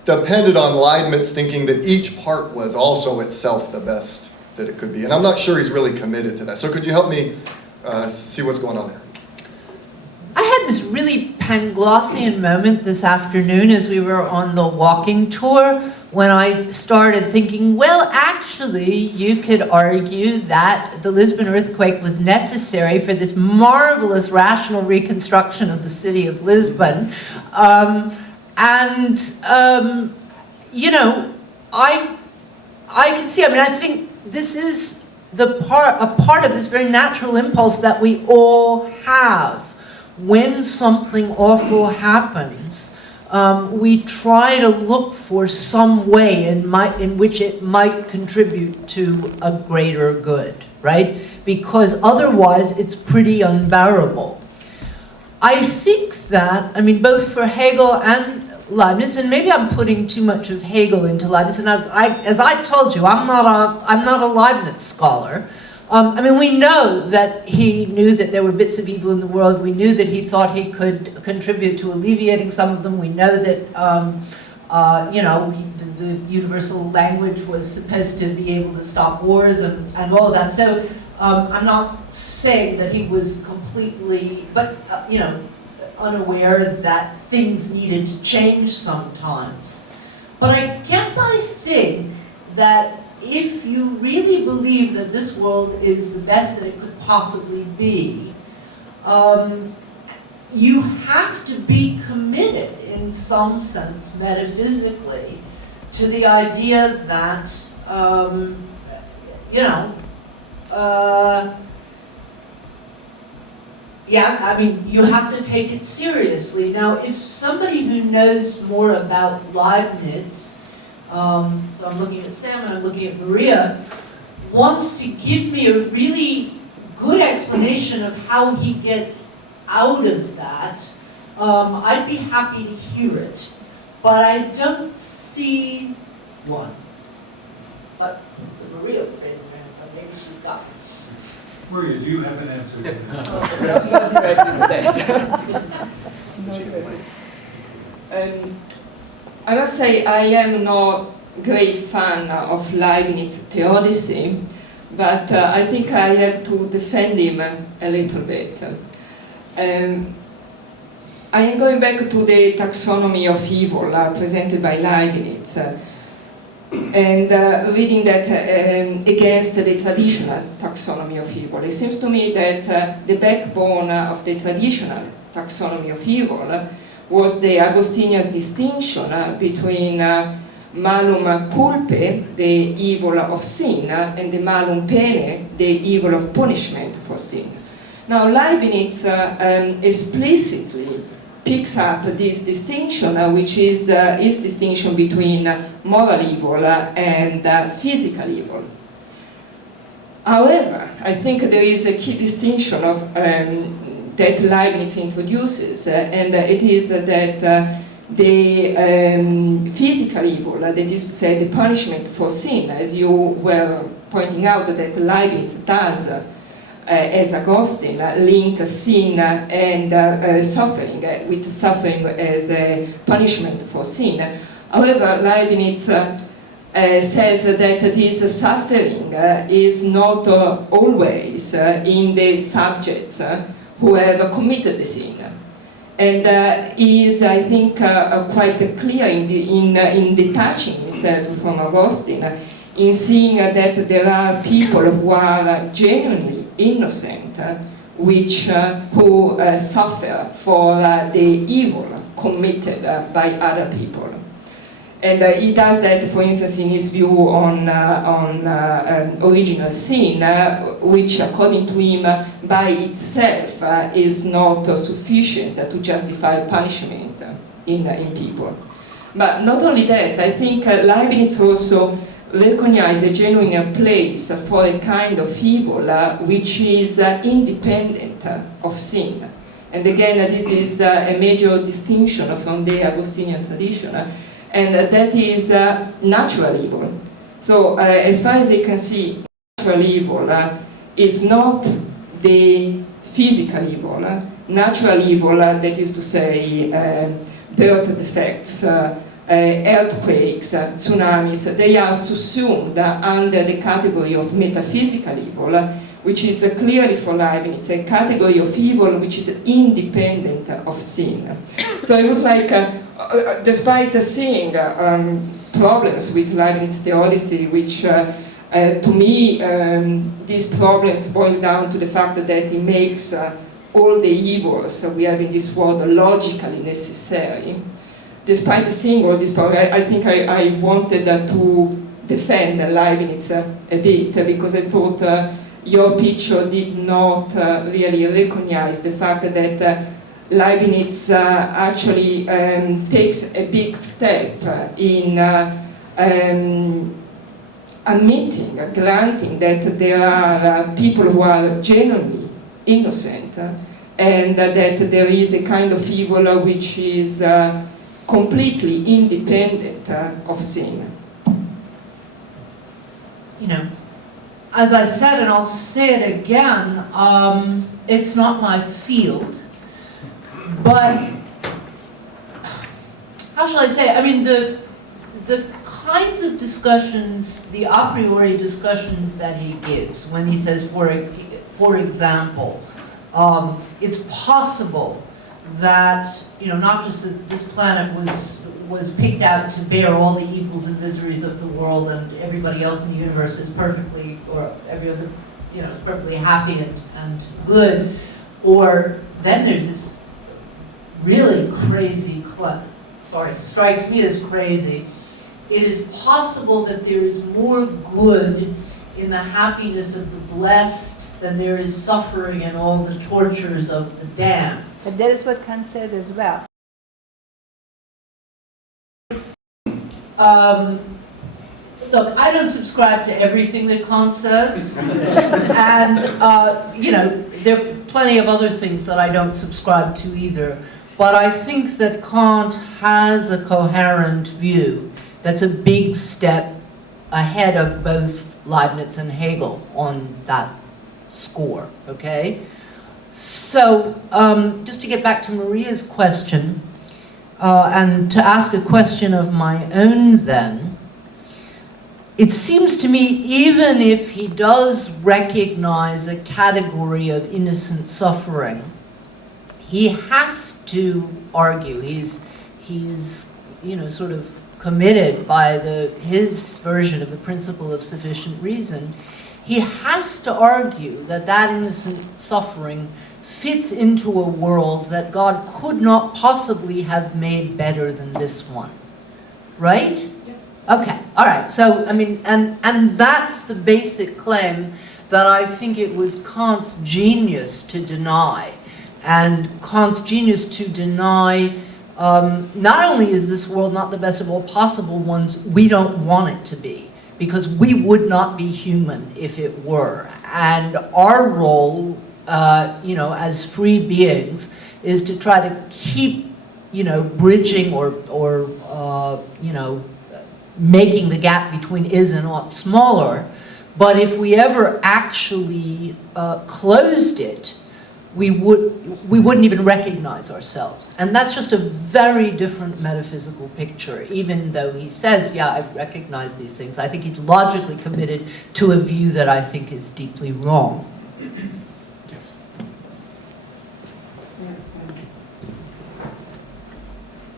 depended on Leibniz thinking that each part was also itself the best that it could be. And I'm not sure he's really committed to that. So could you help me see what's going on there? I had this really Panglossian moment this afternoon as we were on the walking tour when I started thinking, well, actually, you could argue that the Lisbon earthquake was necessary for this marvelous rational reconstruction of the city of Lisbon. I can see, I think this is a part of this very natural impulse that we all have. When something awful happens, we try to look for some way in which it might contribute to a greater good, right? Because otherwise it's pretty unbearable. I think that, both for Hegel and Leibniz, and maybe I'm putting too much of Hegel into Leibniz, and as I told you, I'm not a Leibniz scholar. We know that he knew that there were bits of evil in the world. We knew that he thought he could contribute to alleviating some of them. We know that, the universal language was supposed to be able to stop wars and all of that. So I'm not saying that he was completely, but, unaware that things needed to change sometimes. But I guess I think that if you really believe that this world is the best that it could possibly be, you have to be committed in some sense, metaphysically, to the idea that, yeah, I mean, you have to take it seriously. Now, if somebody who knows more about Leibniz, so I'm looking at Sam and I'm looking at Maria, wants to give me a really good explanation of how he gets out of that, I'd be happy to hear it. But I don't see one. But Maria was raising her hand, so maybe she's got one. Maria, do you have an answer? I must say I am not a great fan of Leibniz Theodicy, but I think I have to defend him a little bit. I am going back to the taxonomy of evil presented by Leibniz, and reading that against the traditional taxonomy of evil. It seems to me that the backbone of the traditional taxonomy of evil was the Augustinian distinction between malum culpae, the evil of sin, and the malum pene, the evil of punishment for sin. Now Leibniz explicitly picks up this distinction, which is his distinction between moral evil and physical evil. However, I think there is a key distinction of, that Leibniz introduces, and it is that the physical evil, that is to say the punishment for sin, as you were pointing out that Leibniz does, as Augustine, link sin and suffering, with suffering as a punishment for sin. However, Leibniz says that this suffering is not always in the subjects who have committed the sin. And is, I think, quite clear in detaching himself from Augustine, in seeing that there are people who are genuinely innocent, who suffer for the evil committed by other people. And he does that, for instance, in his view on original sin, which, according to him, by itself is not sufficient to justify punishment in people. But not only that, I think Leibniz also recognize a genuine place for a kind of evil which is independent of sin. And again, this is a major distinction from the Augustinian tradition, and that is natural evil. So as far as I can see, natural evil is not the physical evil. Natural evil, that is to say, birth defects, earthquakes, tsunamis, they are subsumed under the category of metaphysical evil, which is clearly for Leibniz a category of evil which is independent of sin. So I would like, despite seeing problems with Leibniz Theodicy, which to me these problems boil down to the fact that it makes all the evils we have in this world logically necessary. Despite seeing all this problem, I think I wanted to defend Leibniz a bit, because I thought your picture did not really recognize the fact that Leibniz actually takes a big step in admitting, granting that there are people who are genuinely innocent, and that there is a kind of evil which is completely independent of sin. You know, as I said, and I'll say it again, it's not my field, but how shall I say it? I mean, the kinds of discussions, the a priori discussions that he gives when he says, for example, it's possible that, not just that this planet was picked out to bear all the evils and miseries of the world, and everybody else in the universe is perfectly, or every other, is perfectly happy and good, or then there's this really crazy, strikes me as crazy. It is possible that there is more good in the happiness of the blessed than there is suffering in all the tortures of the damned. But that is what Kant says as well. Look, I don't subscribe to everything that Kant says, and there are plenty of other things that I don't subscribe to either. But I think that Kant has a coherent view that's a big step ahead of both Leibniz and Hegel on that score, okay? So, just to get back to Maria's question, and to ask a question of my own then, it seems to me, even if he does recognize a category of innocent suffering, he has to argue, he's sort of committed by his version of the principle of sufficient reason, he has to argue that that innocent suffering fits into a world that God could not possibly have made better than this one. Right? Yeah. Okay, all right. So, and that's the basic claim that I think it was Kant's genius to deny. And Kant's genius to deny, not only is this world not the best of all possible ones, we don't want it to be, because we would not be human if it were. And our role, as free beings, is to try to keep, bridging or making the gap between is and ought smaller. But if we ever actually closed it, we wouldn't even recognize ourselves. And that's just a very different metaphysical picture, even though he says, yeah, I recognize these things. I think he's logically committed to a view that I think is deeply wrong. Yes.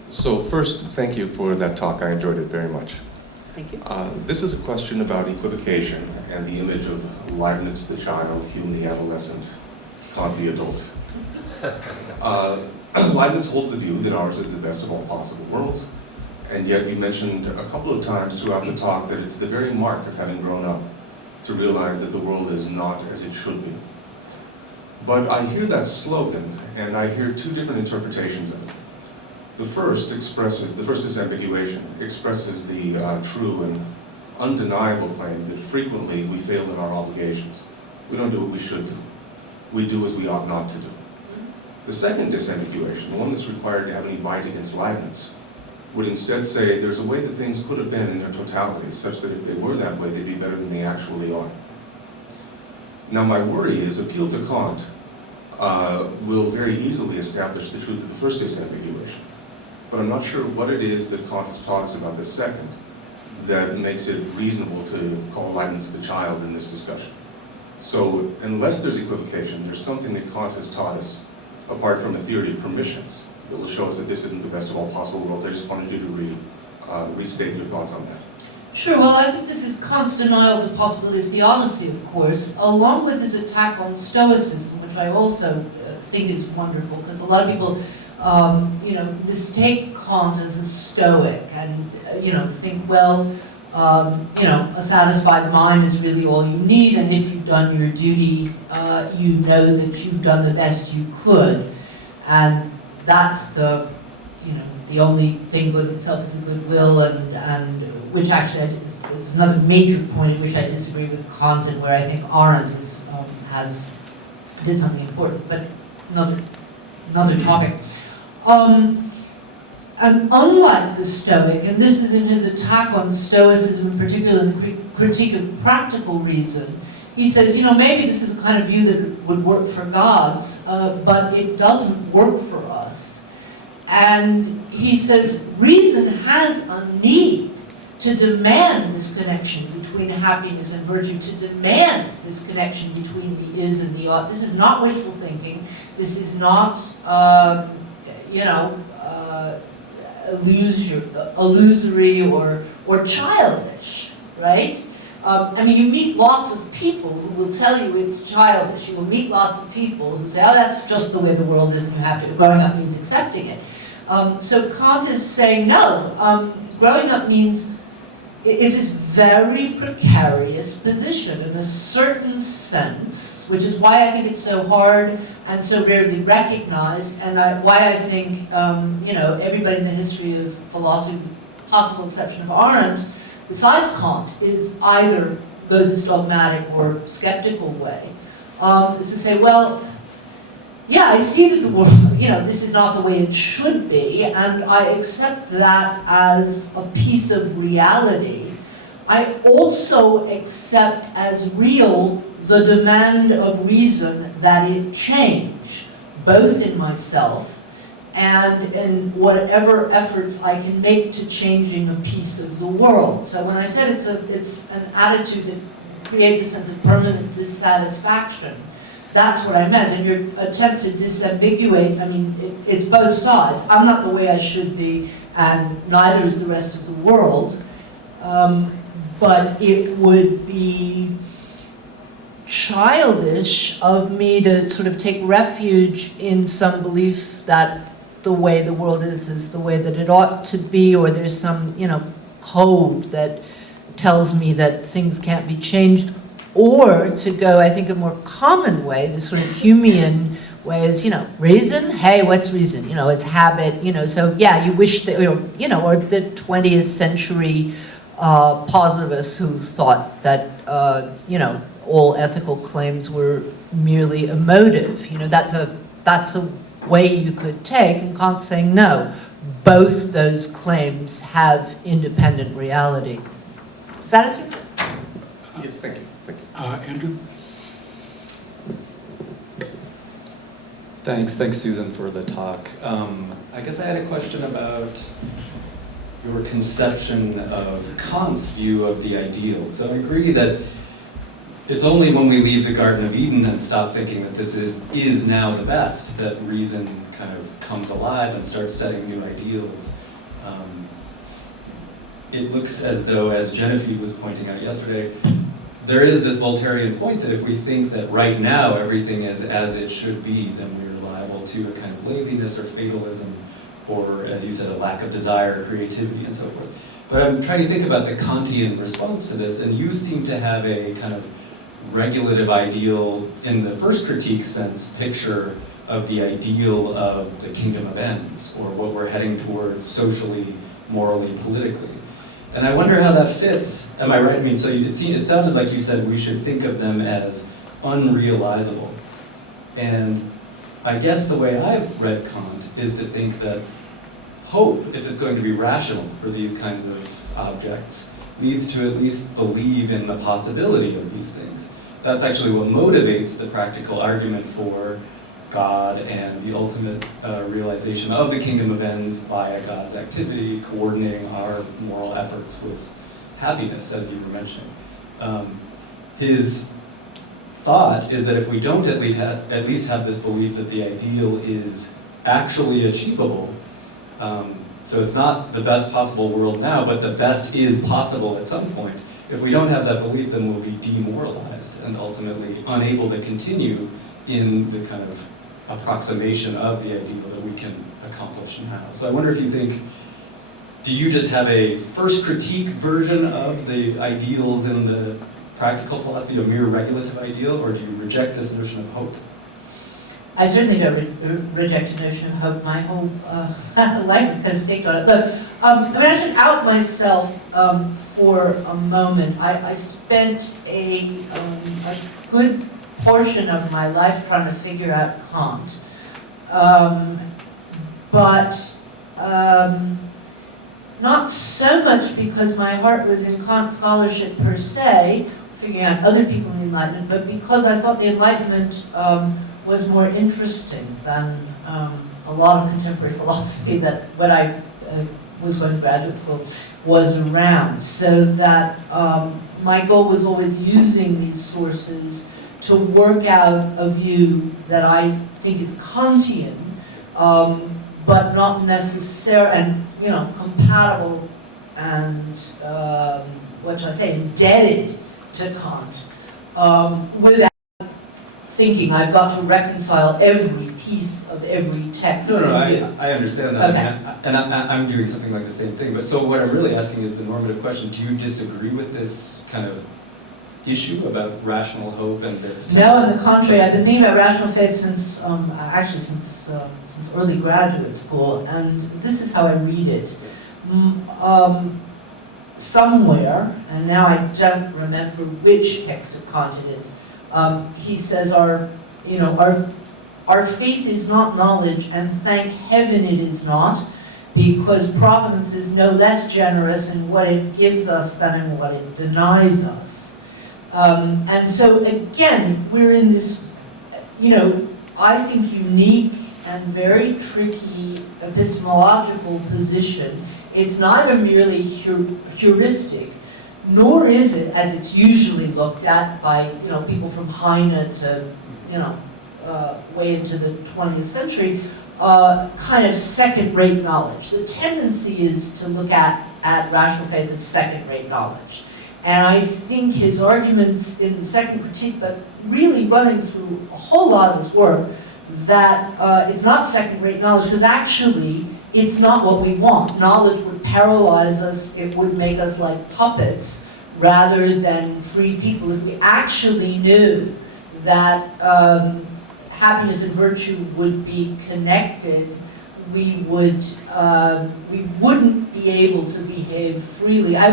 So first, thank you for that talk. I enjoyed it very much. Thank you. This is a question about equivocation and the image of Leibniz the child, Hume the adolescent, Kant the adult. Leibniz holds the view that ours is the best of all possible worlds, and yet you mentioned a couple of times throughout the talk that it's the very mark of having grown up to realize that the world is not as it should be. But I hear that slogan, and I hear two different interpretations of it. The first disambiguation expresses the true and undeniable claim that frequently we fail in our obligations. We don't do what we should do. We do as we ought not to do. The second disambiguation, the one that's required to have any bite against Leibniz, would instead say there's a way that things could have been in their totality, such that if they were that way, they'd be better than they actually are. Now my worry is appeal to Kant will very easily establish the truth of the first disambiguation. But I'm not sure what it is that Kant has taught us about the second that makes it reasonable to call Leibniz the child in this discussion. So unless there's equivocation, there's something that Kant has taught us, apart from a theory of permissions, that will show us that this isn't the best of all possible worlds. I just wanted you to restate your thoughts on that. Sure, well, I think this is Kant's denial of the possibility of theodicy, of course, along with his attack on Stoicism, which I also think is wonderful, because a lot of people mistake Kant as a Stoic and, think, well, a satisfied mind is really all you need, and if you've done your duty, you know that you've done the best you could. And that's the only thing good in itself is a goodwill, and which actually is another major point in which I disagree with Kant, and where I think Arendt did something important, but another topic. And unlike the Stoic, and this is in his attack on Stoicism, in particular in the critique of practical reason, he says, maybe this is a kind of view that would work for gods, but it doesn't work for us. And he says, reason has a need to demand this connection between happiness and virtue, to demand this connection between the is and the ought. This is not wishful thinking. This is not, illusory or childish, right? I mean, you meet lots of people who will tell you it's childish. You will meet lots of people who say, oh, that's just the way the world is, and you have to, growing up means accepting it. So Kant is saying, no, growing up means it's this very precarious position in a certain sense, which is why I think it's so hard and so rarely recognized, and why I think, everybody in the history of philosophy, possible exception of Arendt, besides Kant, is either goes this dogmatic or skeptical way, is to say, well, yeah, I see that the world, this is not the way it should be, and I accept that as a piece of reality. I also accept as real the demand of reason that it change, both in myself and in whatever efforts I can make to changing a piece of the world. So when I said it's an attitude that creates a sense of permanent dissatisfaction, that's what I meant. And your attempt to disambiguate, I mean, it's both sides. I'm not the way I should be, and neither is the rest of the world. But it would be childish of me to sort of take refuge in some belief that the way the world is the way that it ought to be, or there's some, code that tells me that things can't be changed, or to go, I think, a more common way, the sort of Humean way is, reason? Hey, what's reason? It's habit, so yeah, you wish that, or the 20th century positivists who thought that, all ethical claims were merely emotive. That's a way you could take, and Kant's saying no. Both those claims have independent reality. Is that it? Yes, thank you. Thank you. Andrew? Thanks, Susan, for the talk. I guess I had a question about your conception of Kant's view of the ideal. So I agree that it's only when we leave the Garden of Eden and stop thinking that this is now the best that reason kind of comes alive and starts setting new ideals. It looks as though, as Genevieve was pointing out yesterday, there is this Voltairean point that if we think that right now everything is as it should be, then we're liable to a kind of laziness or fatalism, or, as you said, a lack of desire, creativity, and so forth. But I'm trying to think about the Kantian response to this, and you seem to have a kind of regulative ideal, in the first critique sense, picture of the ideal of the kingdom of ends, or what we're heading towards socially, morally, politically. And I wonder how that fits. Am I right? I mean, so it sounded like you said we should think of them as unrealizable. And I guess the way I've read Kant is to think that hope, if it's going to be rational for these kinds of objects, needs to at least believe in the possibility of these things. That's actually what motivates the practical argument for God and the ultimate realization of the kingdom of ends via God's activity, coordinating our moral efforts with happiness, as you were mentioning. His thought is that if we don't at least have this belief that the ideal is actually achievable, so it's not the best possible world now, but the best is possible at some point. If we don't have that belief, then we'll be demoralized and ultimately unable to continue in the kind of approximation of the ideal that we can accomplish now. So I wonder if you think, do you just have a first critique version of the ideals in the practical philosophy, a mere regulative ideal, or do you reject this notion of hope? I certainly don't reject the notion of hope. My whole life is kind of staked on it. Look, I mean, I should out myself for a moment. I spent a good portion of my life trying to figure out Kant. But not so much because my heart was in Kant scholarship per se, figuring out other people in the Enlightenment, but because I thought the Enlightenment was more interesting than a lot of contemporary philosophy that when I was going to graduate school was around. So that my goal was always using these sources to work out a view that I think is Kantian, but not necessarily, and compatible and what shall I say, indebted to Kant, without thinking I've got to reconcile every piece of every text. No, I understand that, Okay. and I'm doing something like the same thing. But so what I'm really asking is the normative question: do you disagree with this kind of issue about rational hope and the potential? No, on the contrary, I've been thinking about rational faith since early graduate school, and this is how I read it. Somewhere, and now I don't remember which text of Kant it is, he says our faith is not knowledge, and thank heaven it is not, because providence is no less generous in what it gives us than in what it denies us. And so again, we're in this, I think unique and very tricky epistemological position. It's neither merely heuristic, nor is it, as it's usually looked at by people from Heine to way into the 20th century, kind of second-rate knowledge. The tendency is to look at rational faith as second-rate knowledge. And I think his arguments in the second critique, but really running through a whole lot of his work, that it's not second-rate knowledge, because actually it's not what we want. Knowledge would paralyze us, it would make us like puppets rather than free people. If we actually knew that happiness and virtue would be connected, we wouldn't be able to behave freely. I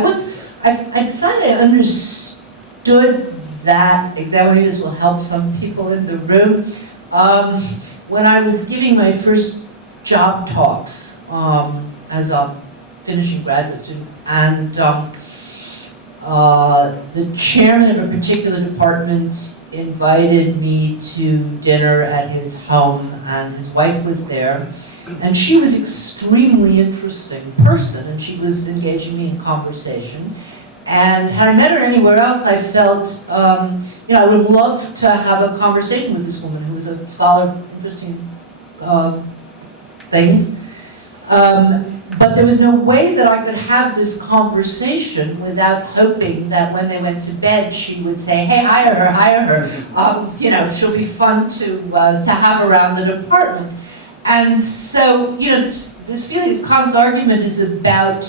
decided I understood that, exactly, this will help some people in the room. When I was giving my first job talks as a finishing graduate student, and the chairman of a particular department invited me to dinner at his home, and his wife was there, and she was an extremely interesting person, and she was engaging me in conversation. And had I met her anywhere else, I felt, I would have loved to have a conversation with this woman who was a scholar of interesting things. But there was no way that I could have this conversation without hoping that when they went to bed, she would say, "Hey, hire her. She'll be fun to have around the department." And so, this feeling that Kant's argument is about,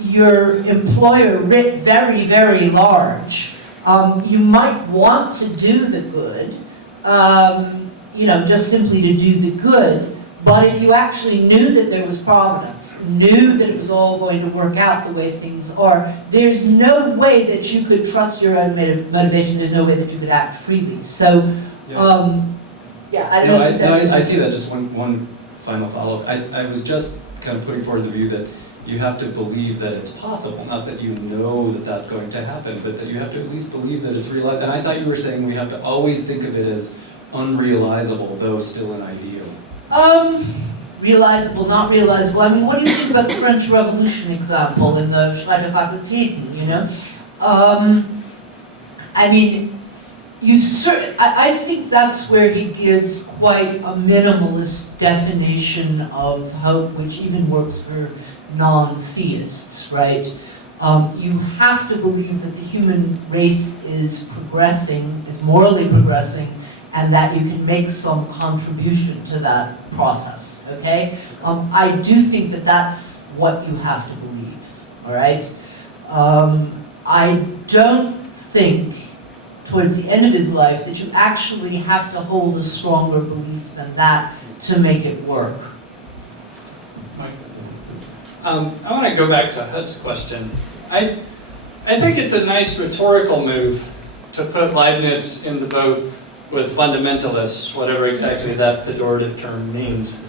your employer writ very, very large. You might want to do the good, just simply to do the good. But if you actually knew that there was providence, knew that it was all going to work out the way things are, there's no way that you could trust your own motivation. There's no way that you could act freely. So, I don't know if I see that. Just one final follow-up. I was just kind of putting forward the view that you have to believe that it's possible, not that you know that that's going to happen, but that you have to at least believe that it's realized. And I thought you were saying we have to always think of it as unrealizable, though still an ideal. Realizable, not realizable. I mean, what do you think about the French Revolution example in the Schleicher-Fakultäten, I think that's where he gives quite a minimalist definition of hope, which even works for non-theists, right? You have to believe that the human race is progressing, is morally progressing, and that you can make some contribution to that process, okay? I do think that that's what you have to believe, all right? I don't think, towards the end of his life, that you actually have to hold a stronger belief than that to make it work. I want to go back to Hud's question. I think it's a nice rhetorical move to put Leibniz in the boat with fundamentalists, whatever exactly that pejorative term means.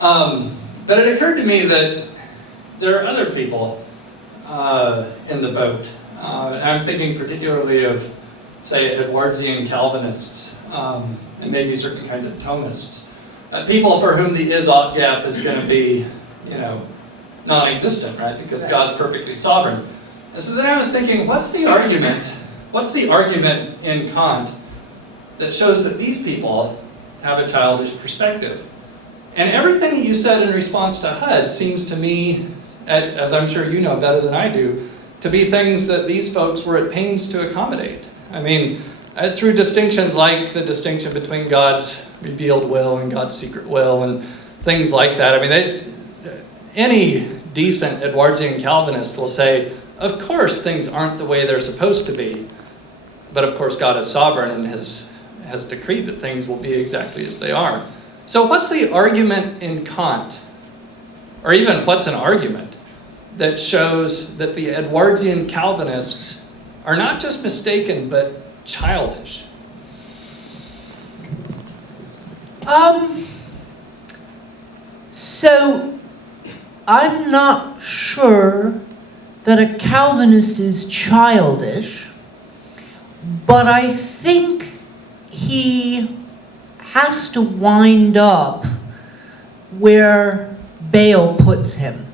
But it occurred to me that there are other people in the boat. I'm thinking particularly of, say, Edwardsian Calvinists, and maybe certain kinds of Thomists. People for whom the is-ought gap is going to be, non-existent, right? Because God's perfectly sovereign. And so then I was thinking, what's the argument in Kant that shows that these people have a childish perspective? And everything you said in response to HUD seems to me, as I'm sure you know better than I do, to be things that these folks were at pains to accommodate. I mean, through distinctions like the distinction between God's revealed will and God's secret will and things like that. I mean, any decent Edwardian Calvinist will say, of course things aren't the way they're supposed to be, but of course God is sovereign and has decreed that things will be exactly as they are. So what's the argument in Kant, or even what's an argument, that shows that the Edwardian Calvinists are not just mistaken, but childish? So I'm not sure that a Calvinist is childish, but I think he has to wind up where Bale puts him.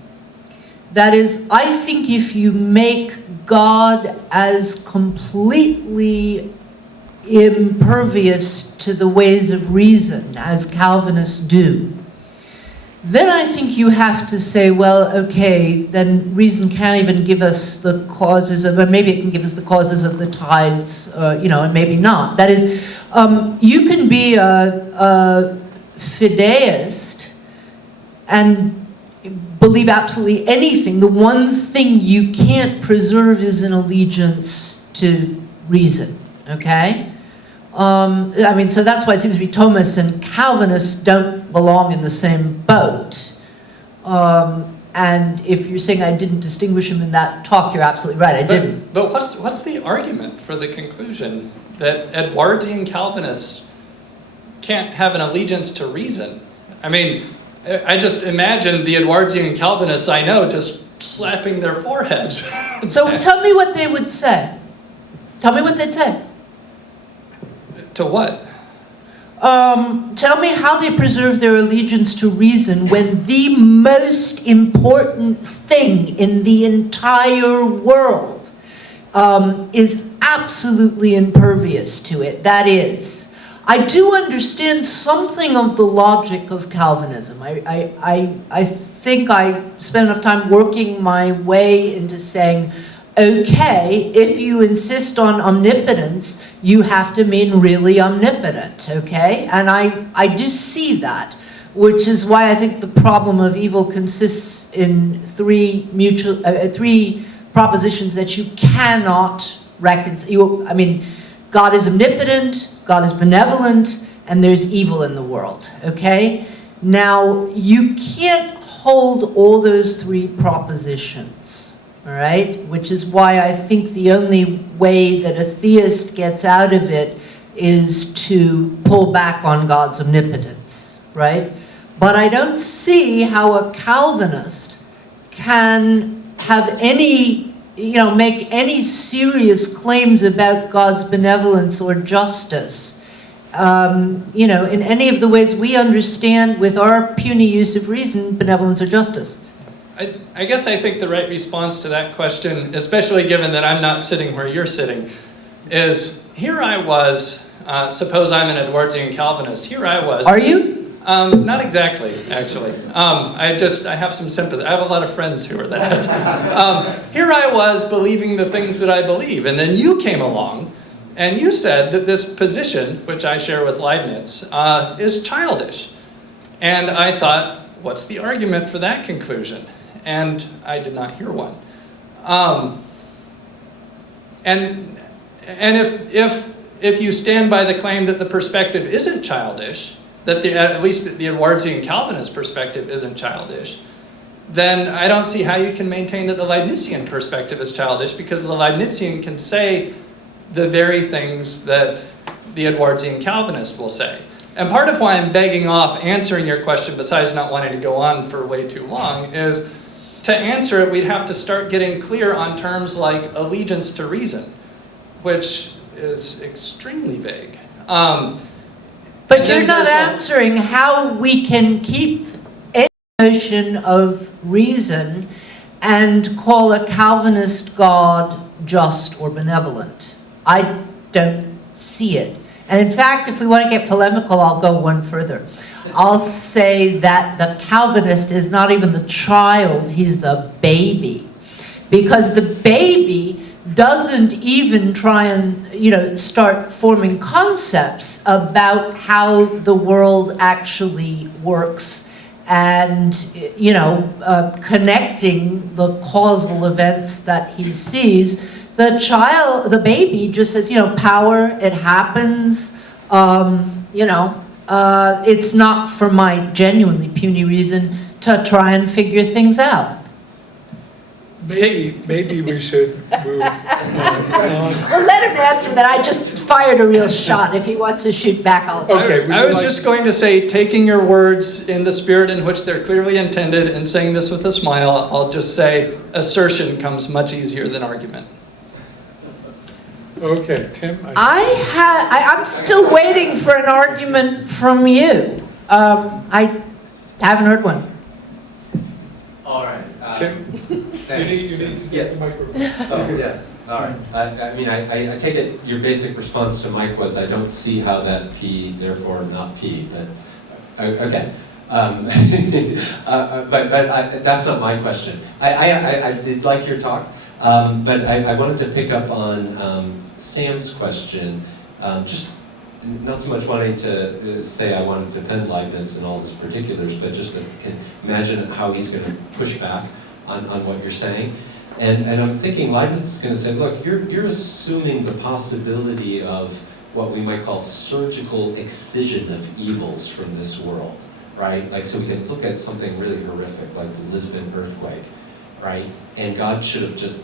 That is, I think if you make God as completely impervious to the ways of reason as Calvinists do, then I think you have to say, well, okay, then reason can't even give us the causes of, or maybe it can give us the causes of the tides, and maybe not. That is, you can be a fideist and believe absolutely anything. The one thing you can't preserve is an allegiance to reason, okay? So that's why it seems to be Thomas and Calvinists don't belong in the same boat. And if you're saying I didn't distinguish them in that talk, you're absolutely right, I didn't. But what's the argument for the conclusion that Edwardian Calvinists can't have an allegiance to reason? I mean, I just imagine the Edwardian Calvinists I know just slapping their foreheads. So tell me what they would say. Tell me what they'd say. To what? Tell me how they preserve their allegiance to reason when the most important thing in the entire world is absolutely impervious to it. That is, I do understand something of the logic of Calvinism. I think I spent enough time working my way into saying, okay, if you insist on omnipotence, you have to mean really omnipotent, okay? And I do see that, which is why I think the problem of evil consists in three propositions that you cannot reconcile. I mean, God is omnipotent, God is benevolent, and there's evil in the world, okay? Now, you can't hold all those three propositions. All right, which is why I think the only way that a theist gets out of it is to pull back on God's omnipotence, right? But I don't see how a Calvinist can have any, make any serious claims about God's benevolence or justice, in any of the ways we understand with our puny use of reason, benevolence or justice. I guess I think the right response to that question, especially given that I'm not sitting where you're sitting, is here I was, suppose I'm an Edwardian Calvinist, here I was. Are you? Not exactly, actually. I have some sympathy. I have a lot of friends who are that. Here I was believing the things that I believe, and then you came along and you said that this position, which I share with Leibniz, is childish. And I thought, what's the argument for that conclusion? And I did not hear one. And if you stand by the claim that the perspective isn't childish, that at least the Edwardian Calvinist perspective isn't childish, then I don't see how you can maintain that the Leibnizian perspective is childish, because the Leibnizian can say the very things that the Edwardian Calvinist will say. And part of why I'm begging off answering your question, besides not wanting to go on for way too long, is to answer it, we'd have to start getting clear on terms like allegiance to reason, which is extremely vague. But you're not answering how we can keep any notion of reason and call a Calvinist God just or benevolent. I don't see it. And in fact, if we want to get polemical, I'll go one further. I'll say that the Calvinist is not even the child, he's the baby. Because the baby doesn't even try and, start forming concepts about how the world actually works and, connecting the causal events that he sees. The baby just says, power, it happens, it's not for my genuinely puny reason to try and figure things out. Maybe we should move on. Well, let him answer that. I just fired a real shot. If he wants to shoot back, I'll... Okay. I was just going to say, taking your words in the spirit in which they're clearly intended and saying this with a smile, I'll just say assertion comes much easier than argument. Okay, Tim? I'm still waiting for an argument from you. I haven't heard one. All right. Tim? You need to get the microphone. Oh, yes, all right. I take it your basic response to Mike was, I don't see how that P, therefore not P, but, okay. But that's not my question. I did like your talk, but I wanted to pick up on Sam's question, just not so much wanting to say I want to defend Leibniz and all his particulars, but just to imagine how he's going to push back on what you're saying. And I'm thinking Leibniz is going to say, look, you're assuming the possibility of what we might call surgical excision of evils from this world, right? Like, so we can look at something really horrific, like the Lisbon earthquake, right? And God should have just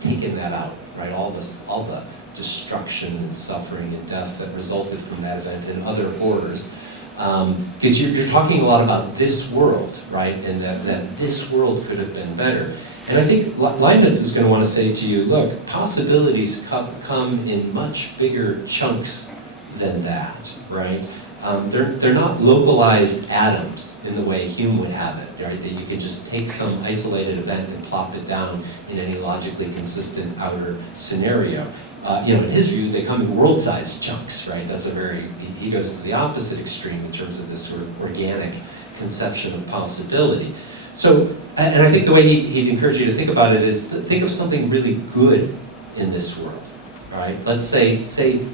taken that out, right? All the destruction and suffering and death that resulted from that event and other horrors. Because you're talking a lot about this world, right? And that this world could have been better. And I think Leibniz is going to want to say to you, look, possibilities come in much bigger chunks than that, right? They're not localized atoms in the way Hume would have it, right? That you can just take some isolated event and plop it down in any logically consistent outer scenario. In his view, they come in world-sized chunks, right? He goes to the opposite extreme in terms of this sort of organic conception of possibility. So, and I think the way he'd encourage you to think about it is think of something really good in this world, right? Let's say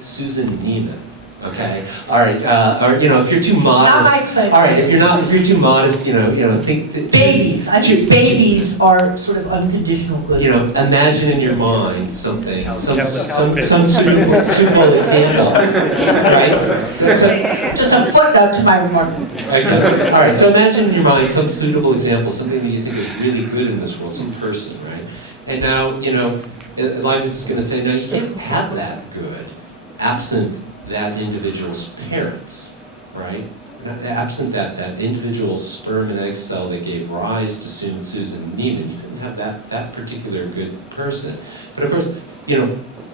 Susan Neiman, okay? All right, or if you're too modest, all right, if you're too modest, think that Babies. I think babies are sort of unconditional goods. Imagine in your mind something, some suitable example, right? Just a footnote to my remark. Okay. All right, so imagine in your mind some suitable example, something that you think is really good in this world, some person, right? And now, Leibniz is going to say, no, you can't have that good absent that individual's parents, right? Absent that individual sperm and egg cell that gave rise to Susan Neiman, you couldn't have that particular good person. But of course,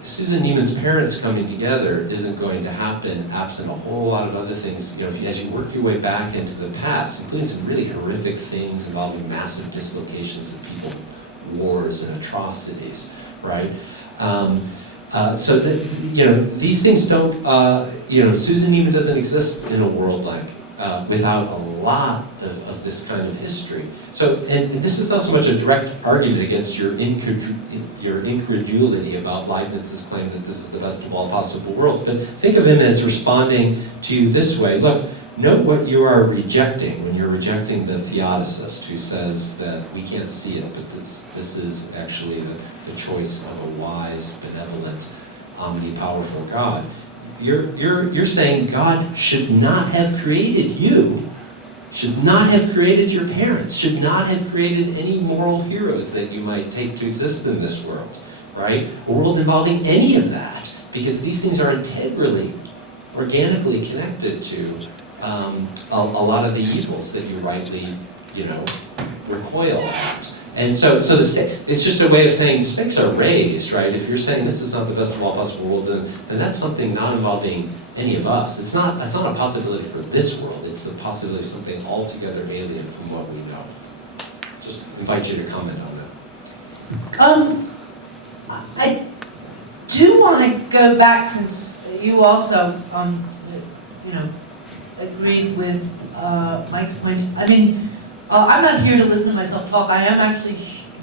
Susan Neiman's parents coming together isn't going to happen absent a whole lot of other things. As you work your way back into the past, including some really horrific things involving massive dislocations of people, wars and atrocities, right? So that, these things don't, Susan Neiman doesn't exist in a world like without a lot of this kind of history. So, and this is not so much a direct argument against your incredulity about Leibniz's claim that this is the best of all possible worlds, but think of him as responding to you this way. Look, note what you are rejecting when you're rejecting the theodicist who says that we can't see it, but this is actually the choice of a wise, benevolent, omnipowerful God. You're saying God should not have created you, should not have created your parents, should not have created any moral heroes that you might take to exist in this world, right? A world involving any of that, because these things are integrally, organically connected to a lot of the evils that you rightly, recoil at. And so it's just a way of saying the stakes are raised, right? If you're saying this is not the best of all possible worlds, then that's something not involving any of us. It's not a possibility for this world. It's a possibility of something altogether alien from what we know. Just invite you to comment on that. I do want to go back, since you also, agreed with Mike's point. I mean, I'm not here to listen to myself talk. I am actually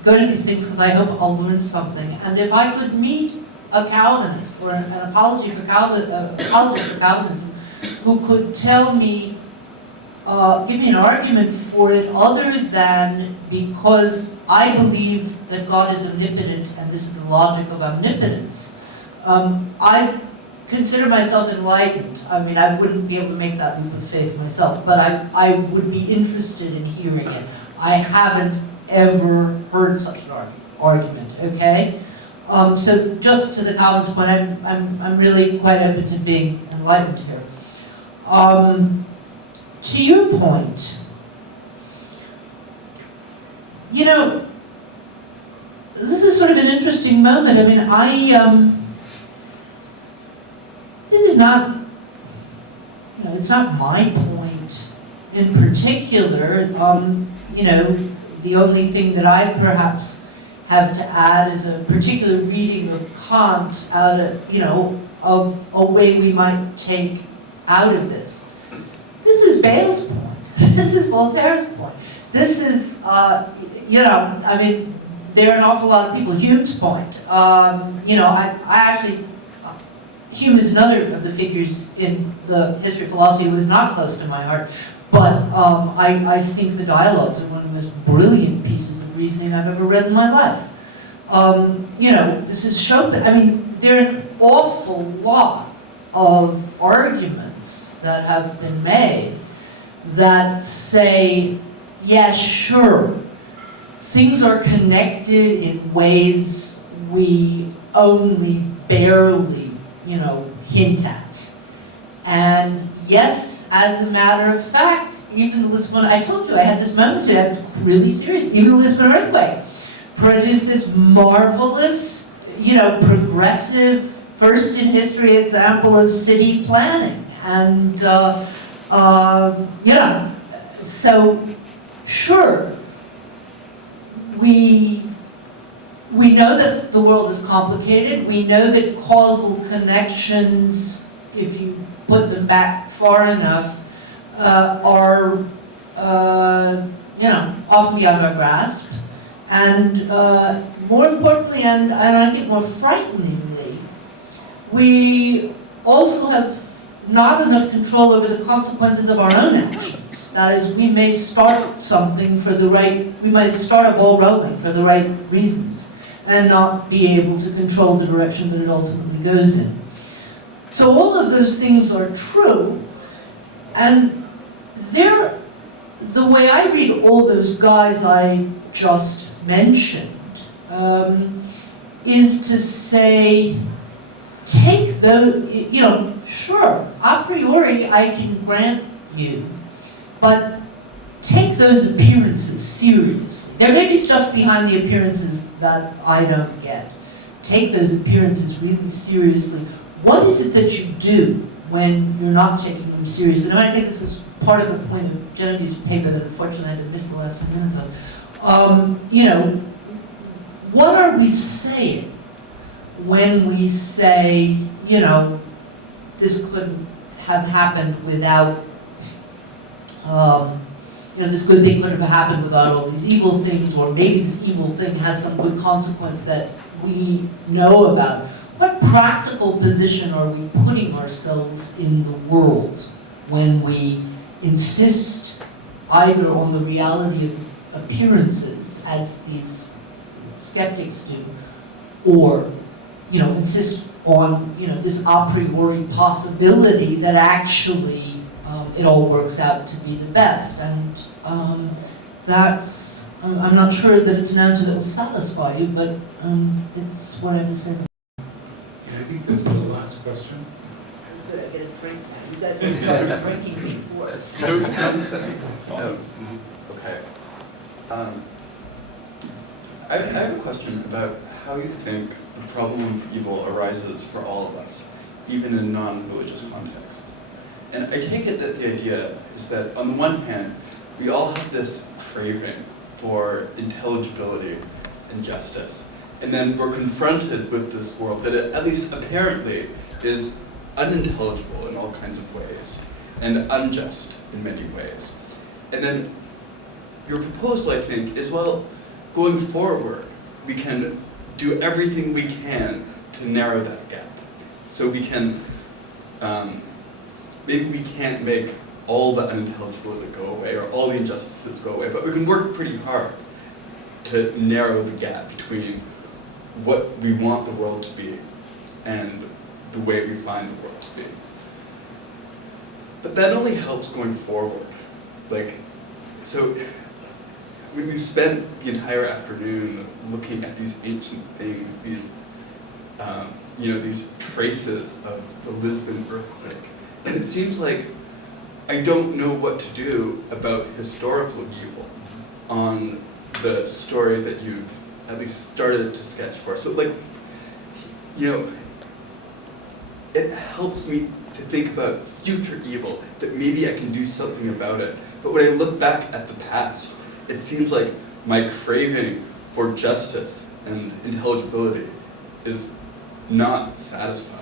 go to these things because I hope I'll learn something. And if I could meet a Calvinist or an apologist for Calvinism who could tell me, give me an argument for it other than because I believe that God is omnipotent and this is the logic of omnipotence, I consider myself enlightened. I mean, I wouldn't be able to make that leap of faith myself, but I would be interested in hearing it. I haven't ever heard such an argument, okay? So just to the Calvinist point, I'm really quite open to being enlightened here. To your point, you know, this is sort of an interesting moment. I mean, this is not, you know, it's not my point in particular. You know, the only thing that I perhaps have to add is a particular reading of Kant out of, you know, of a way we might take out of this. This is Bayle's point. This is Voltaire's point. This is, you know, I mean, there are an awful lot of people. Hume's point. You know, I actually, Hume is another of the figures in the history of philosophy who is not close to my heart. But I think the dialogues are one of the most brilliant pieces of reasoning I've ever read in my life. You know, this is Chopin. I mean, there are an awful lot of arguments that have been made that say, yeah, sure, things are connected in ways we only barely, you know, hint at. And yes, as a matter of fact, even the Lisbon, I told you I had this moment today, I'm really serious, even the Lisbon earthquake produced this marvelous, you know, progressive, first in history example of city planning. And, you know, so sure, we know that the world is complicated. We know that causal connections, if you put them back far enough, are, you know, often beyond our grasp. And more importantly, and I think more frighteningly, we also have not enough control over the consequences of our own actions. That is, we may start something for the right, we might start a ball rolling for the right reasons and not be able to control the direction that it ultimately goes in. So all of those things are true, and they're, the way I read all those guys I just mentioned, is to say, take those, you know, sure, a priori I can grant you, but take those appearances seriously. There may be stuff behind the appearances that I don't get. Take those appearances really seriously. What is it that you do when you're not taking them seriously? And I take this as part of the point of Genevieve's paper that unfortunately I had to miss the last 2 minutes of. You know, what are we saying when we say, you know, this couldn't have happened without, you know, this good thing could have happened without all these evil things, or maybe this evil thing has some good consequence that we know about. What practical position are we putting ourselves in the world when we insist either on the reality of appearances, as these skeptics do, or, you know, insist on, you know, this a priori possibility that actually it all works out to be the best? And that's, I'm not sure that it's an answer that will satisfy you, but it's what I was saying. Yeah, I think this is the last question. Did I get a drink? You guys started drinking before. Okay. I have a question about how you think the problem of evil arises for all of us, even in non-religious contexts. And I take it that the idea is that, on the one hand, we all have this craving for intelligibility and justice. And then we're confronted with this world that, at least apparently, is unintelligible in all kinds of ways. and unjust in many ways. And then your proposal, I think, is, well, going forward, we can do everything we can to narrow that gap. So we can, maybe we can't make all the unintelligibility go away or all the injustices go away, but we can work pretty hard to narrow the gap between what we want the world to be and the way we find the world to be. But that only helps going forward. Like, so we've spent the entire afternoon looking at these ancient things, these, these traces of the Lisbon earthquake. And it seems like I don't know what to do about historical evil on the story that you've at least started to sketch for. So like, it helps me to think about future evil, that maybe I can do something about it. But when I look back at the past, it seems like my craving for justice and intelligibility is not satisfied.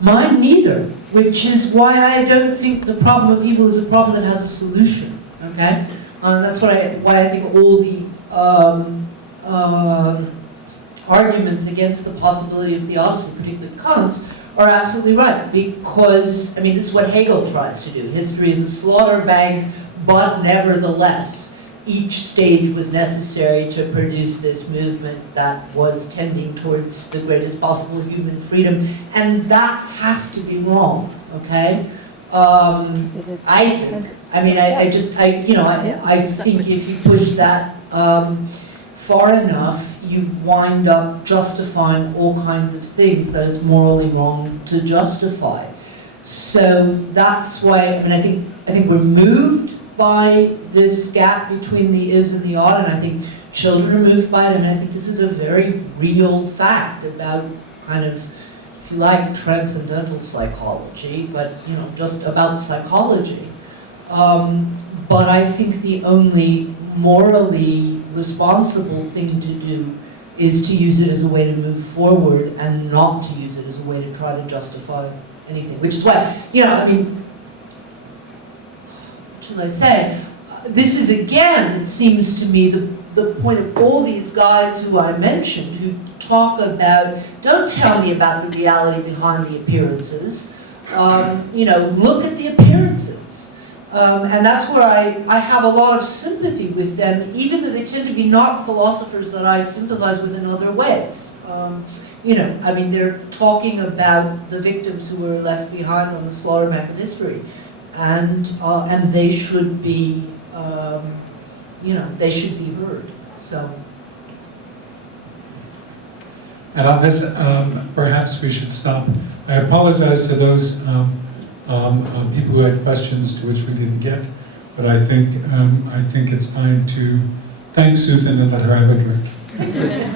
Mine neither, which is why I don't think the problem of evil is a problem that has a solution, okay? That's why I think all the arguments against the possibility of theodicy, particularly Kant's, are absolutely right, because, this is what Hegel tries to do. History is a slaughter bank, but nevertheless, each stage was necessary to produce this movement that was tending towards the greatest possible human freedom, and that has to be wrong, okay? I think. I think if you push that far enough, you wind up justifying all kinds of things that it's morally wrong to justify. So that's why, I think we're moved by this gap between the is and the ought, and I think children are moved by it, and I think this is a very real fact about kind of, if you like, transcendental psychology, but just about psychology. But I think the only morally responsible thing to do is to use it as a way to move forward and not to use it as a way to try to justify anything. Which is why, what shall I say? This is again, it seems to me, the point of all these guys who I mentioned who talk about, don't tell me about the reality behind the appearances. Look at the appearances. And that's where I have a lot of sympathy with them, even though they tend to be not philosophers that I sympathize with in other ways. They're talking about the victims who were left behind on the slaughter map of history, and they should be, they should be heard. So. And on this, perhaps we should stop. I apologize to those people who had questions to which we didn't get, but I think it's time to thank Susan and let her have a drink.